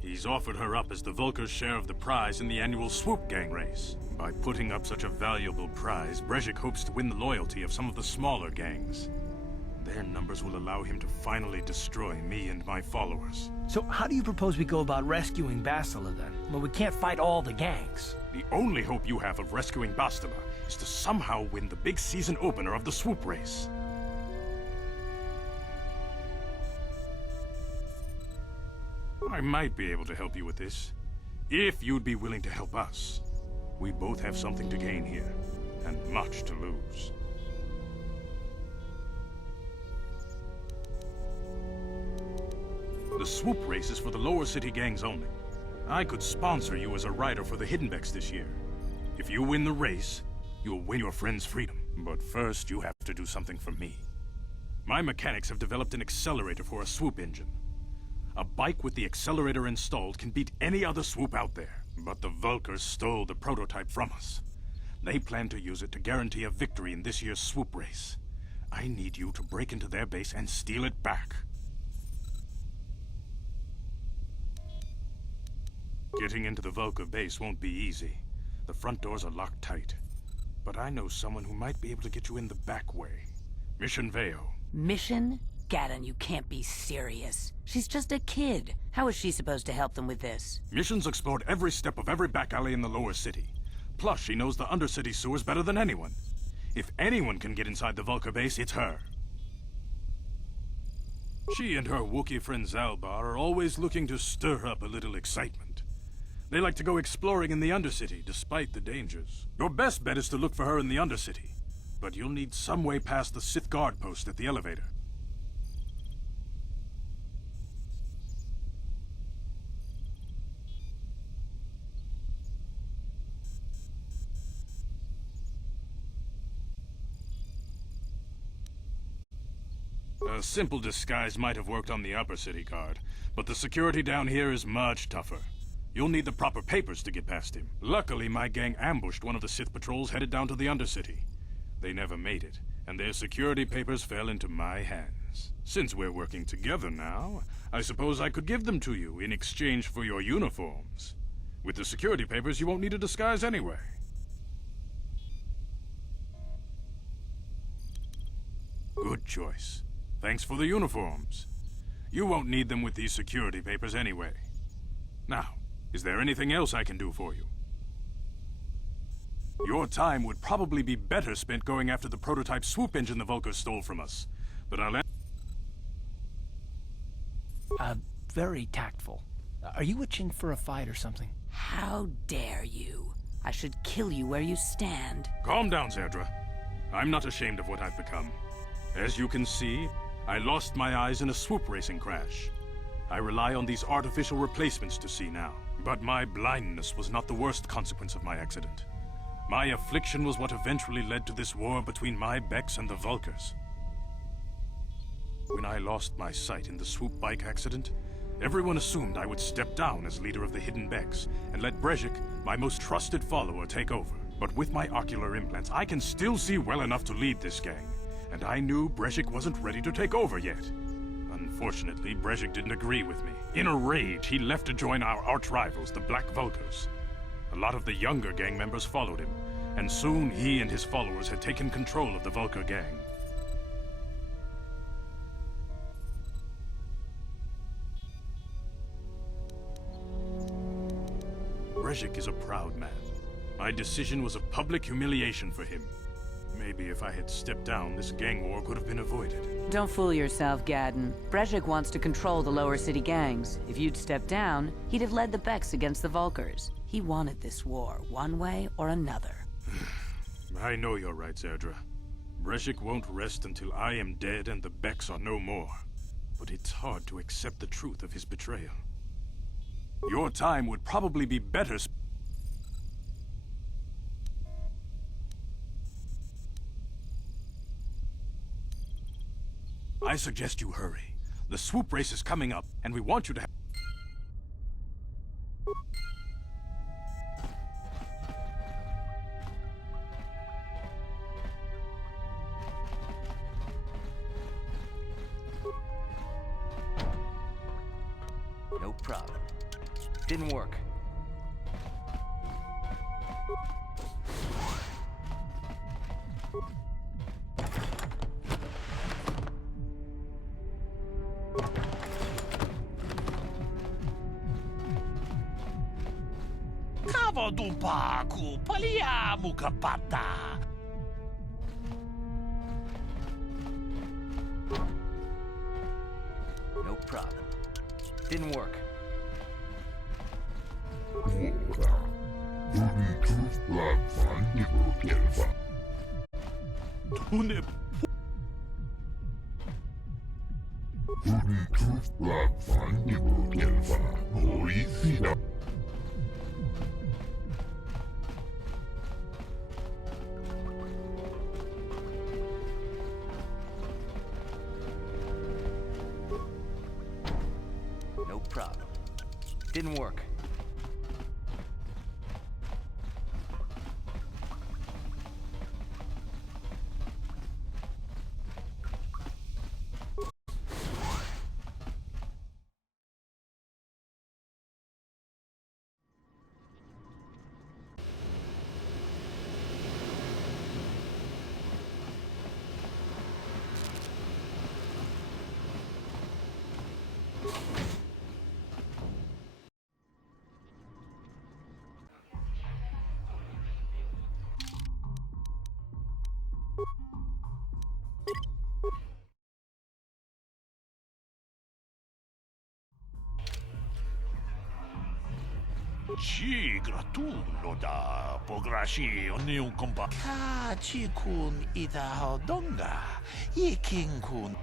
He's offered her up as the Vulkar's share of the prize in the annual Swoop Gang race. By putting up such a valuable prize, Brejik hopes to win the loyalty of some of the smaller gangs. Their numbers will allow him to finally destroy me and my followers. So how do you propose we go about rescuing Bastila then? Well, we can't fight all the gangs. The only hope you have of rescuing Bastila is to somehow win the big season opener of the Swoop race. I might be able to help you with this, if you'd be willing to help us. We both have something to gain here, and much to lose. The swoop race is for the lower city gangs only. I could sponsor you as a rider for the Hidden Becks this year. If you win the race, you'll win your friend's freedom. But first, you have to do something for me. My mechanics have developed an accelerator for a swoop engine. A bike with the accelerator installed can beat any other swoop out there. But the Vulkars stole the prototype from us. They plan to use it to guarantee a victory in this year's swoop race. I need you to break into their base and steal it back. Getting into the Vulkar base won't be easy. The front doors are locked tight. But I know someone who might be able to get you in the back way. Mission Veo. Mission? Gaddon, you can't be serious. She's just a kid. How is she supposed to help them with this? Mission's explored every step of every back alley in the lower city. Plus, she knows the undercity sewers better than anyone. If anyone can get inside the Vulkar base, it's her. She and her Wookiee friend Zalbar are always looking to stir up a little excitement. They like to go exploring in the Undercity, despite the dangers. Your best bet is to look for her in the Undercity. But you'll need some way past the Sith guard post at the elevator. A simple disguise might have worked on the upper city guard, but the security down here is much tougher. You'll need the proper papers to get past him. Luckily, my gang ambushed one of the Sith patrols headed down to the Undercity. They never made it, and their security papers fell into my hands. Since we're working together now, I suppose I could give them to you in exchange for your uniforms. With the security papers, you won't need a disguise anyway. Good choice. Thanks for the uniforms. You won't need them with these security papers anyway. Now, is there anything else I can do for you? Your time would probably be better spent going after the prototype swoop engine the Vulkars stole from us. But I'll... Very tactful. Are you itching for a fight or something? How dare you? I should kill you where you stand. Calm down, Zerdra. I'm not ashamed of what I've become. As you can see, I lost my eyes in a swoop racing crash. I rely on these artificial replacements to see now. But my blindness was not the worst consequence of my accident. My affliction was what eventually led to this war between my Becks and the Vulkars. When I lost my sight in the swoop bike accident, everyone assumed I would step down as leader of the Hidden Becks and let Brejik, my most trusted follower, take over. But with my ocular implants, I can still see well enough to lead this gang. And I knew Brejik wasn't ready to take over yet. Unfortunately, Brejik didn't agree with me. In a rage, he left to join our arch-rivals, the Black Vulkars. A lot of the younger gang members followed him, and soon he and his followers had taken control of the Vulkar gang. Brejik is a proud man. My decision was a public humiliation for him. Maybe if I had stepped down, this gang war could have been avoided. Don't fool yourself, Gadden. Brezhik wants to control the lower city gangs. If you'd stepped down, he'd have led the Becks against the Vulkars. He wanted this war, one way or another. I know you're right, Zerdra. Brezhik won't rest until I am dead and the Becks are no more. But it's hard to accept the truth of his betrayal. Your time would probably be better I suggest you hurry. The swoop race is coming up, and we want you to have... No problem. Didn't work. Dumpa ku palia mukapata. No problem. Didn't work. No problem. Didn't work. Ci gratullo da pograshi oni un compa. Kachi kun ida hodonga. Yikin kun.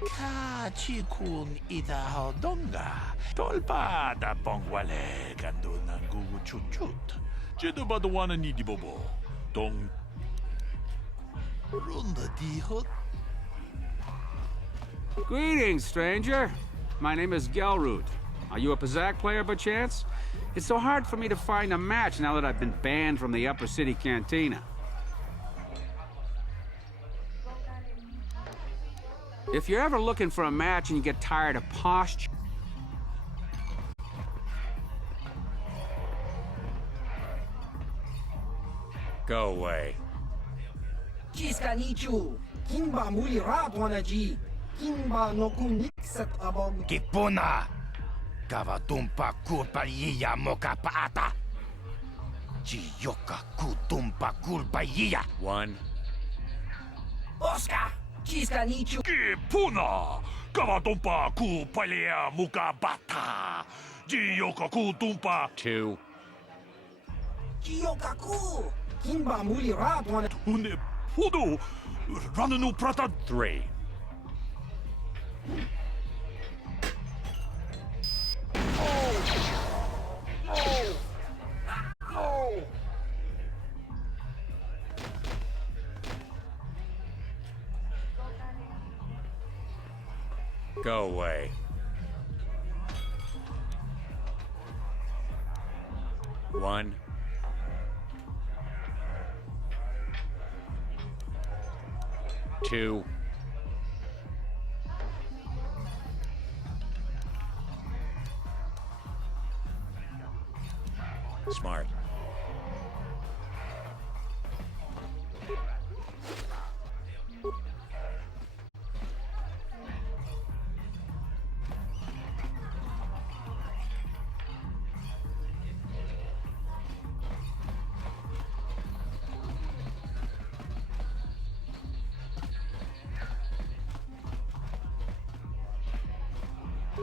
Kachi kun ida hodonga. Tolpa da bongwale gando nangu chuchut. Jedo badwana ni di bobo. Dong. Runda di hot. Greetings, stranger. My name is Gelroot. Are you a Pazak player by chance? It's so hard for me to find a match now that I've been banned from the Upper City Cantina. If you're ever looking for a match and you get tired of posture... Go away. Jiska nichu, kimba muli radwanaji, kimba no kunikset abog. Kipuna! Kavatumpa kulpaliya mokapaata! Jiyoka kutumpa kulpaliya! One. Oscar! Jiska nichu! Kipuna! Kavatumpa kulpaliya mukabata! Jiyoka kutumpa! Two. Jiyoka ku! Kimba muli radwana... Une pudu! Rananu prata... Three. Go away. One. Two. Smart.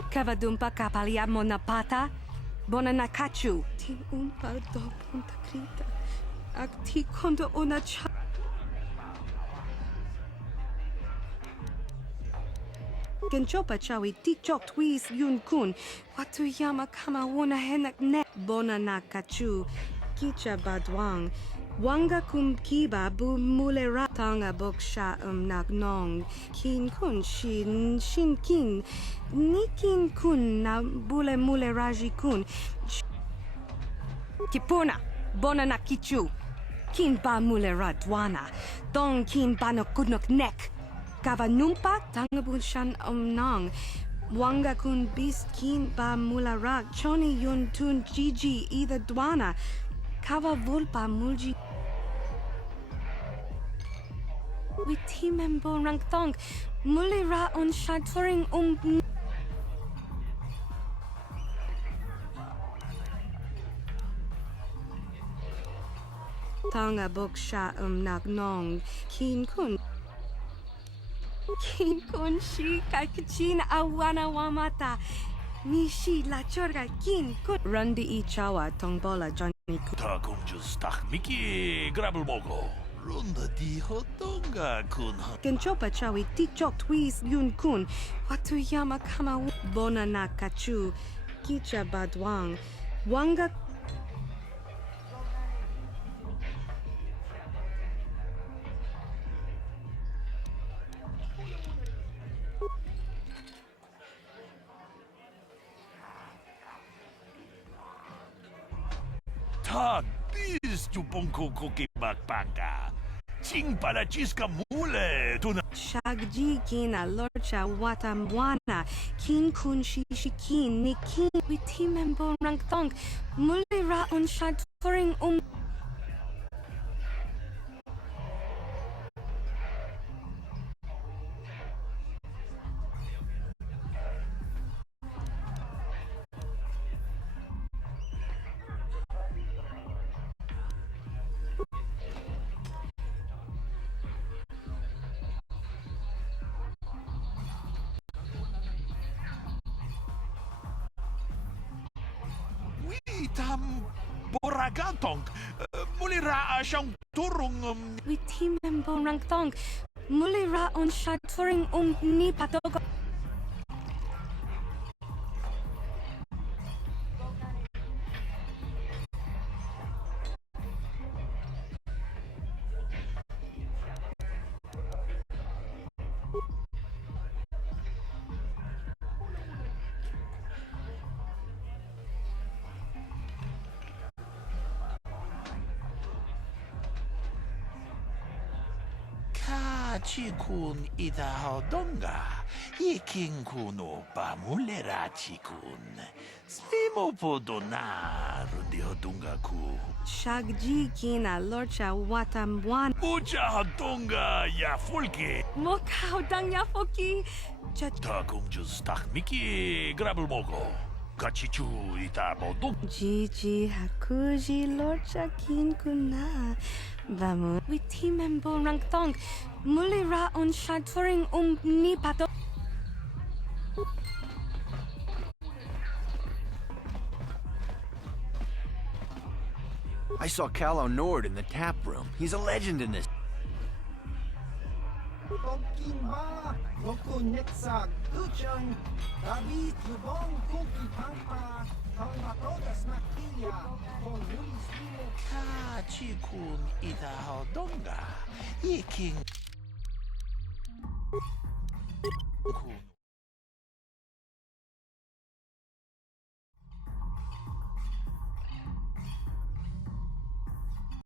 Kavadumpa kapalia monapata. Bonanakachu. Tin umpa do punta krita. Akti kondo ona cha. Genchopa chawi tikchok twis yun kun. Watu yama kama wona henak ne. Bonanakachu. Kicha badwang. Wanga kum kiba bu mulera tanga boksha nagnong. Kin kun shin kin. Nikin kun na bule muleraji kun. Kipuna. Bonanakichu. Kin ba mulera dwana. Dong kin ba no kudnok nek. Kava numpa tangabun shan nang. Wanga kun bis kin ba mulera. Choni yun tun gigi either dwana. Kava vulpa mulji. Witi membo rang thong. Mulira on shaturing Tanga boksha nagnong. Kin kun. Kin kun shi kakachin awana wamata. Nishi la chorga kin kun. Rundi ichawa tongbola Johnny kun. Ta kumjus tak miki grabel mogo. Runda di hotonga kun. Genchopa chawi tikchok twis yun kun. Watu yama kama bona nakachu. Kicha badwang. Wanga Ta bis tu bonko koke bakpanga. Ching para chiska mule tuna. Shagji kina lorcha watamwana. Kin kun shishikin nikin. Witi membo rang thong. Mulira on shaturing Tam boragantong. Mulira siyang turong Witi membo rang thong. Mulira on shaturing ni patogo. Chikun ida hodonga. Iking kuno pa mulera chikun. Slimo podona rundi hodonga ku. Shagji kina lorcha watamwan. Mucha hodonga ya folke. Moka hodang ya foki. Ta kumjus tak miki grabel mogo. Kachichu ita bodong. Gigi hakuji lorcha kin kuna. Vamos. Witi membo rang thong. Mulira on shaturing ni pato. I saw Calo Nord in the tap room. He's a legend in this. Tokimba, Goku Netsa, Guchan, David Yubon, Kuki Pampa, Tangatodas Nakia, Con Luis Limo. Kachikun ida hodonga. Iking kun.